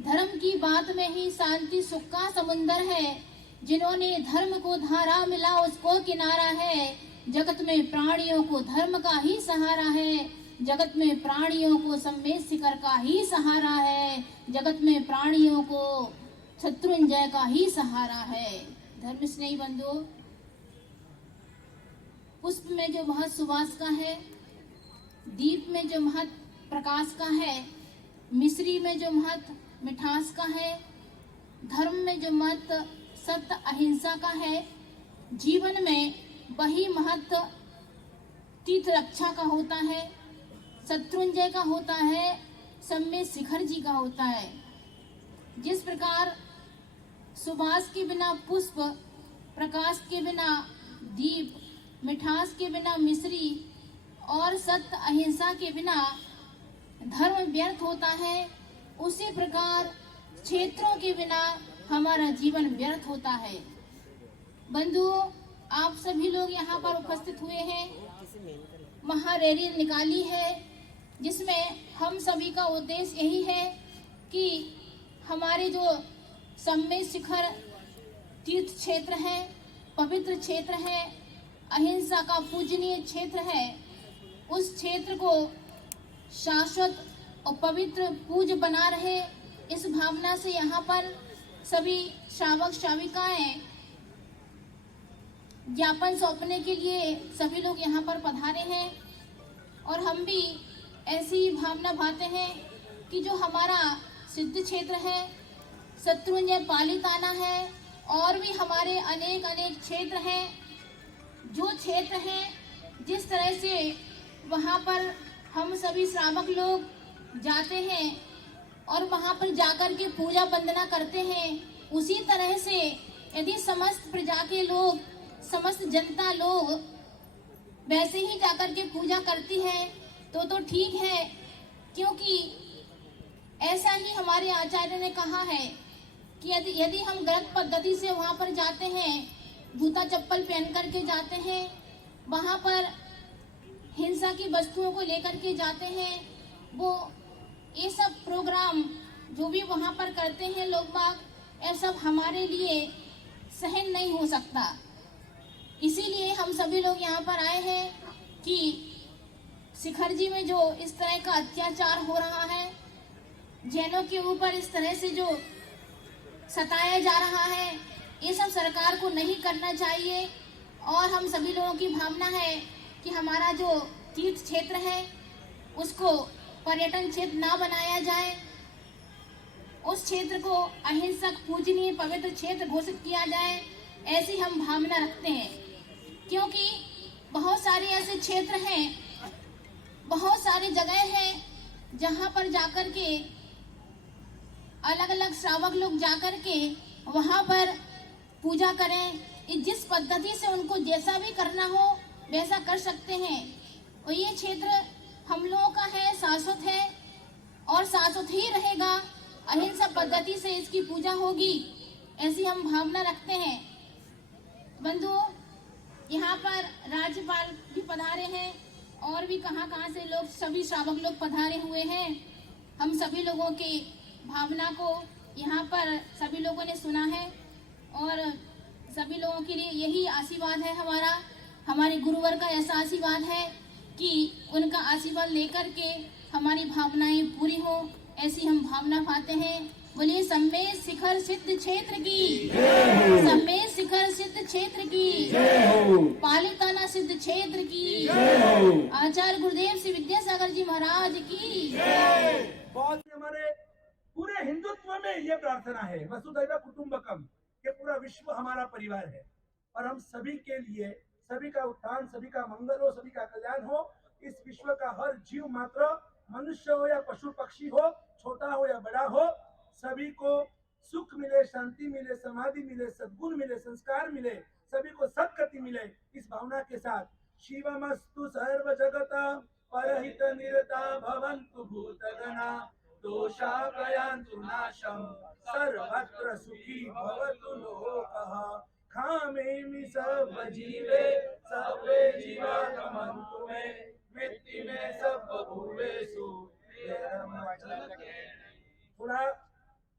धर्म की बात में ही शांति सुख का समुंदर है। जिन्होंने धर्म को धारा मिला उसको किनारा है। जगत में प्राणियों को धर्म का ही सहारा है, जगत में प्राणियों को सम्मेद शिखर का ही सहारा है, जगत में प्राणियों को शत्रुंजय का ही सहारा है। धर्म स्नेही बंधु, पुष्प में जो महत्व सुवास का है, दीप में जो महत्व प्रकाश का है, मिश्री में जो महत्व मिठास का है, धर्म में जो महत्व सत्य अहिंसा का है, जीवन में वही महत्व तीर्थ रक्षा का होता है, शत्रुंजय का होता है, सम्मेद शिखर जी का होता है। जिस प्रकार सुभाष के बिना पुष्प, प्रकाश के बिना दीप, मिठास के बिना मिश्री और सत्य अहिंसा के बिना धर्म व्यर्थ होता है, उसी प्रकार क्षेत्रों के बिना हमारा जीवन व्यर्थ होता है। बंधुओं, आप सभी लोग यहाँ पर उपस्थित हुए हैं, महारैली निकाली है, जिसमें हम सभी का उद्देश्य यही है कि हमारे जो सम्मेद शिखर तीर्थ क्षेत्र है, पवित्र क्षेत्र है, अहिंसा का पूजनीय क्षेत्र है, उस क्षेत्र को शाश्वत और पवित्र पूज्य बना रहे, इस भावना से यहाँ पर सभी श्रावक श्राविकाएं ज्ञापन सौंपने के लिए सभी लोग यहाँ पर पधारे हैं। और हम भी ऐसी भावना भाते हैं कि जो हमारा सिद्ध क्षेत्र है, शत्रुंजय पालिताना है, और भी हमारे अनेक अनेक क्षेत्र हैं, जो क्षेत्र हैं जिस तरह से वहाँ पर हम सभी श्रावक लोग जाते हैं और वहाँ पर जाकर के पूजा वंदना करते हैं, उसी तरह से यदि समस्त प्रजा के लोग, समस्त जनता लोग वैसे ही जाकर के पूजा करती है तो ठीक है, क्योंकि ऐसा ही हमारे आचार्य ने कहा है कि यदि हम गलत पद्धति से वहाँ पर जाते हैं, जूता चप्पल पहन करके जाते हैं, वहाँ पर हिंसा की वस्तुओं को लेकर के जाते हैं, वो ये सब प्रोग्राम जो भी वहाँ पर करते हैं लोग बाग, ये सब हमारे लिए सहन नहीं हो सकता। इसीलिए हम सभी लोग यहाँ पर आए हैं कि शिखर जी में जो इस तरह का अत्याचार हो रहा है, जैनों के ऊपर इस तरह से जो सताया जा रहा है, ये सब सरकार को नहीं करना चाहिए। और हम सभी लोगों की भावना है कि हमारा जो तीर्थ क्षेत्र है उसको पर्यटन क्षेत्र ना बनाया जाए, उस क्षेत्र को अहिंसक पूजनीय पवित्र क्षेत्र घोषित किया जाए, ऐसी हम भावना रखते हैं। क्योंकि बहुत सारे ऐसे क्षेत्र हैं, बहुत सारी जगह हैं जहाँ पर जाकर के अलग अलग श्रावक लोग जाकर के वहाँ पर पूजा करें, जिस पद्धति से उनको जैसा भी करना हो वैसा कर सकते हैं। और ये क्षेत्र हम लोगों का है, शाश्वत है और शाश्वत ही रहेगा। अहिंसा पद्धति से इसकी पूजा होगी, ऐसी हम भावना रखते हैं। बंधुओं, यहाँ पर राज्यपाल भी पधारे हैं और भी कहाँ से लोग, सभी श्रावक लोग पधारे हुए हैं। हम सभी लोगों की भावना को यहाँ पर सभी लोगों ने सुना है और सभी लोगों के लिए यही आशीर्वाद है हमारा, हमारे गुरुवर का ऐसा आशीर्वाद है कि उनका आशीर्वाद लेकर के हमारी भावनाएं पूरी हो, ऐसी हम भावना पाते हैं। बोलिए सम्मेद शिखर सिद्ध क्षेत्र की, सम्मेद शिखर सिद्ध क्षेत्र की, पालिताना सिद्ध क्षेत्र की, आचार्य गुरुदेव श्री विद्यासागर जी महाराज की। बहुत हमारे पूरे हिंदुत्व में ये प्रार्थना है, वसुधैव कुटुंबकम, कि पूरा विश्व हमारा परिवार है और हम सभी के लिए, सभी का उत्थान, सभी का मंगल हो, सभी का कल्याण हो। इस विश्व का हर जीव मात्र, मनुष्य हो या पशु पक्षी हो, छोटा हो या बड़ा हो, सभी को सुख मिले, शांति मिले, समाधि मिले, सद्गुण मिले, संस्कार मिले, सभी को सद्गति मिले। इस भावना के साथ शिवमस्तु सर्व जगत परहित निरता भवन्तु भूतगणा दोषाभयान्तु नाशं सर्वत्र सुखी भवतु लोकः खामेमि सर्वजीवे सर्वे जीवा नमन्तु मे वृत्ति में सब बभूवेषु। थोड़ा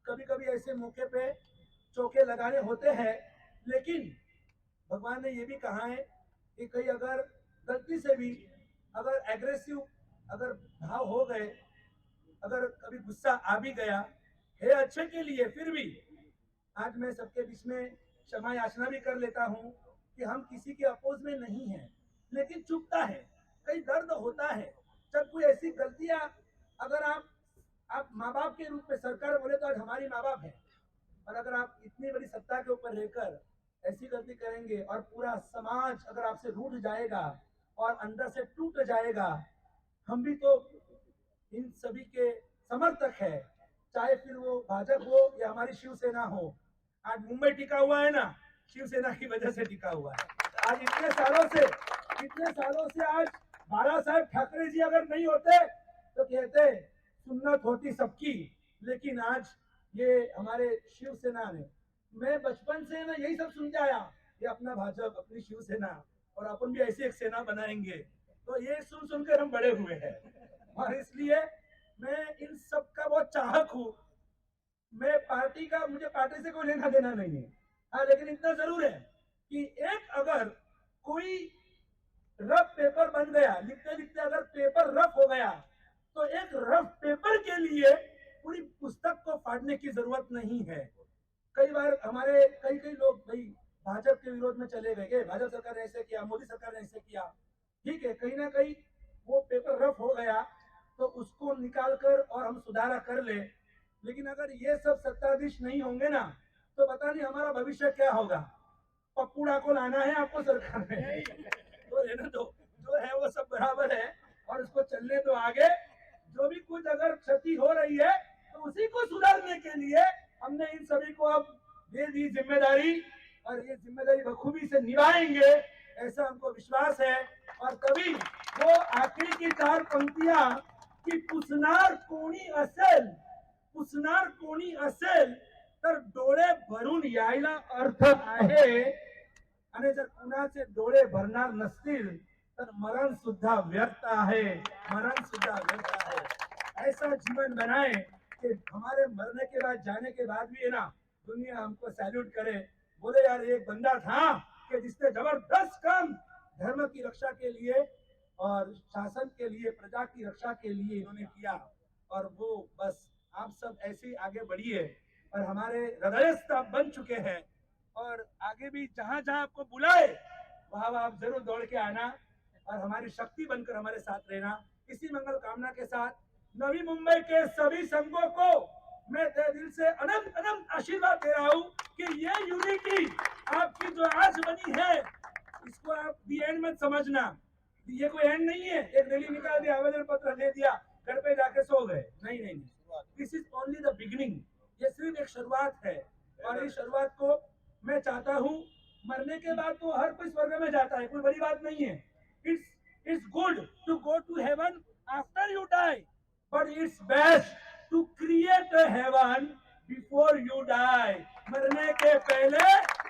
कभी कभी ऐसे मौके पे चौके लगाने होते हैं, लेकिन भगवान ने ये भी कहा है कि कहीं अगर गलती से भी अगर एग्रेसिव अगर भाव हो गए, अगर कभी गुस्सा आ भी गया है अच्छे के लिए, फिर भी आज मैं सबके बीच में क्षमा याचना भी कर लेता हूँ कि हम किसी के अपोज में नहीं हैं, लेकिन चुभता है, कई दर्द होता है जब कोई ऐसी गलतियां, अगर आप माँ बाप के रूप में सरकार बोले तो आज हमारी माँ बाप है, और अगर आप इतनी बड़ी सत्ता के ऊपर रहकर ऐसी गलती करेंगे और पूरा समाज अगर आपसे रूठ जाएगा और अंदर से टूट जाएगा। हम भी तो इन सभी के समर्थक है, चाहे फिर वो भाजपा हो या हमारी शिवसेना हो। आज मुंबई टिका हुआ है ना, शिवसेना की वजह से टिका हुआ है। आज इतने सालों से आज बाला साहेब ठाकरे जी अगर नहीं होते तो कहते सुन्नत होती सबकी, लेकिन आज ये हमारे शिवसेना ने, मैं बचपन से ना यही सब सुन के आया, ये अपना भाजपा अपनी शिवसेना और अपन भी ऐसी एक सेना बनाएंगे, तो ये सुनकर हम बड़े हुए हैं, और इसलिए मैं इन सब का बहुत चाहक हूँ। मैं पार्टी का, मुझे पार्टी से कोई लेना देना नहीं है, हाँ, लेकिन इतना जरूर है कि एक अगर कोई रफ पेपर बन गया, लिखते लिखते अगर पेपर रफ हो गया, तो एक रफ पेपर के लिए पूरी पुस्तक को फाड़ने की जरूरत नहीं है। कई बार हमारे कई लोग भाई भाजपा के विरोध में चले गए, भाजपा सरकार ने ऐसे किया, मोदी सरकार ने ऐसे किया, ठीक है, कहीं ना कहीं वो पेपर रफ हो गया तो उसको निकाल कर और हम सुधारा कर ले, लेकिन अगर ये सब सत्ताधीश नहीं होंगे ना तो पता नहीं हमारा भविष्य क्या होगा। पप्पूड़ा को लाना है आपको सरकार में, तो रहने दो, जो है वो सब बराबर है और उसको चलने दो आगे। जो भी कुछ अगर क्षति हो रही है तो उसी को सुधारने के लिए हमने इन सभी को अब दे दी जिम्मेदारी, और ये जिम्मेदारी बखूबी से निभाएंगे ऐसा हमको विश्वास है। और तभी वो आखिरी की 4 पंक्तियां कि पुसनार कोणी असेल तर डोळे भरून यायला अर्थ आहे, आणि जर कुणाचे डोळे भरणार नसतील तर मरण सुद्धा व्यर्थ आहे, ऐसा जीवन बनाए कि हमारे मरने के बाद, जाने के बाद भी है ना, दुनिया हमको सैल्यूट करे, बोले यार एक बंदा था कि जिसने जबरदस्त काम धर्म की रक्षा के लिए और शासन के लिए, प्रजा की रक्षा के लिए इन्होंने किया, और वो बस आप सब ऐसे ही आगे बढ़िए, और हमारे हृदयस्थ आप बन चुके हैं, और आगे भी जहां जहां आपको बुलाए वहां आप जरूर दौड़ के आना और हमारी शक्ति बनकर हमारे साथ रहना। इसी मंगल कामना के साथ नवी मुंबई के सभी संघों को मैं तहे दिल से अनंत अनंत आशीर्वाद दे रहा हूँ कि ये यूनिटी आपकी जो आज बनी है, इसको आप दी एंड मत समझना, ये कोई एंड नहीं है, एक रैली निकाल दिया, आवेदन पत्र दे दिया, घर पे जाके सो गए, नहीं, this is only the beginning, ये सिर्फ एक शुरुआत है, और इस शुरुआत को मैं चाहता हूँ, मरने के बाद तो हर कोई स्वर्ग में जाता है, कोई बड़ी बात नहीं है, it's good to go to heaven after you die, but it's best to create a heaven before you die। मरने के पहले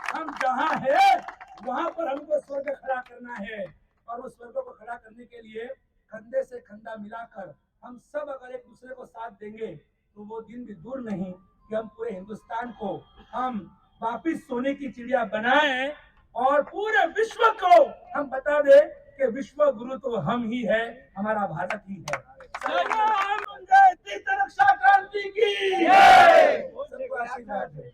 हम जहाँ है वहाँ पर हमको स्वर्ग खड़ा करना है, और उस स्वर्ग को खड़ा करने के लिए कंधे से कंधा मिलाकर हम सब अगर एक दूसरे को साथ देंगे तो वो दिन भी दूर नहीं कि हम पूरे हिंदुस्तान को हम वापिस सोने की चिड़िया बनाएं और पूरे विश्व को हम बता दें कि विश्व गुरु तो हम ही है, हमारा भारत ही है। रक्षा क्रांति की सबको आशीर्वाद है।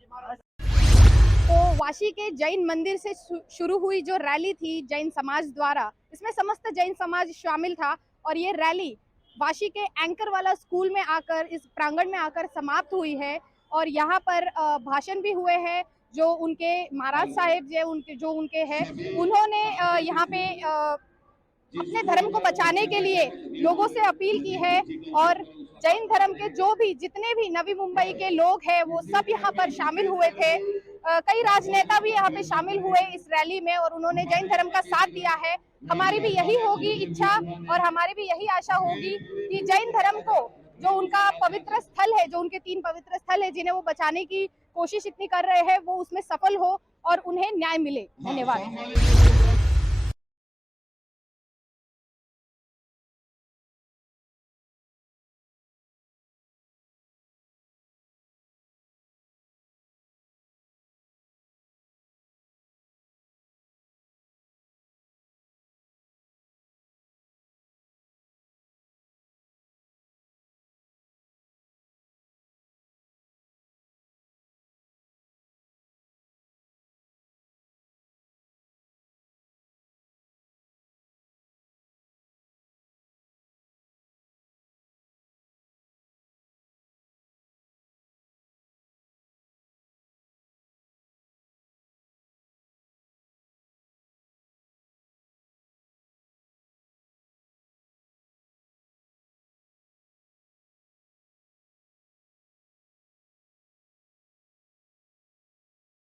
तो वाशी के जैन मंदिर से शुरू हुई जो रैली थी जैन समाज द्वारा, इसमें समस्त जैन समाज शामिल था, और ये रैली वाशी के एंकर वाला स्कूल में आकर, इस प्रांगण में आकर समाप्त हुई है, और यहाँ पर भाषण भी हुए हैं जो उनके महाराज साहेब जो उनके हैं, उन्होंने यहाँ पे अपने धर्म को बचाने के लिए लोगों से अपील की है, और जैन धर्म के जो भी जितने भी नवी मुंबई के लोग हैं वो सब यहाँ पर शामिल हुए थे। कई राजनेता भी यहाँ पे शामिल हुए इस रैली में, और उन्होंने जैन धर्म का साथ दिया है। हमारी भी यही होगी इच्छा और हमारी भी यही आशा होगी कि जैन धर्म को जो उनका पवित्र स्थल है, जो उनके 3 पवित्र स्थल है जिन्हें वो बचाने की कोशिश इतनी कर रहे हैं, वो उसमें सफल हो और उन्हें न्याय मिले। धन्यवाद।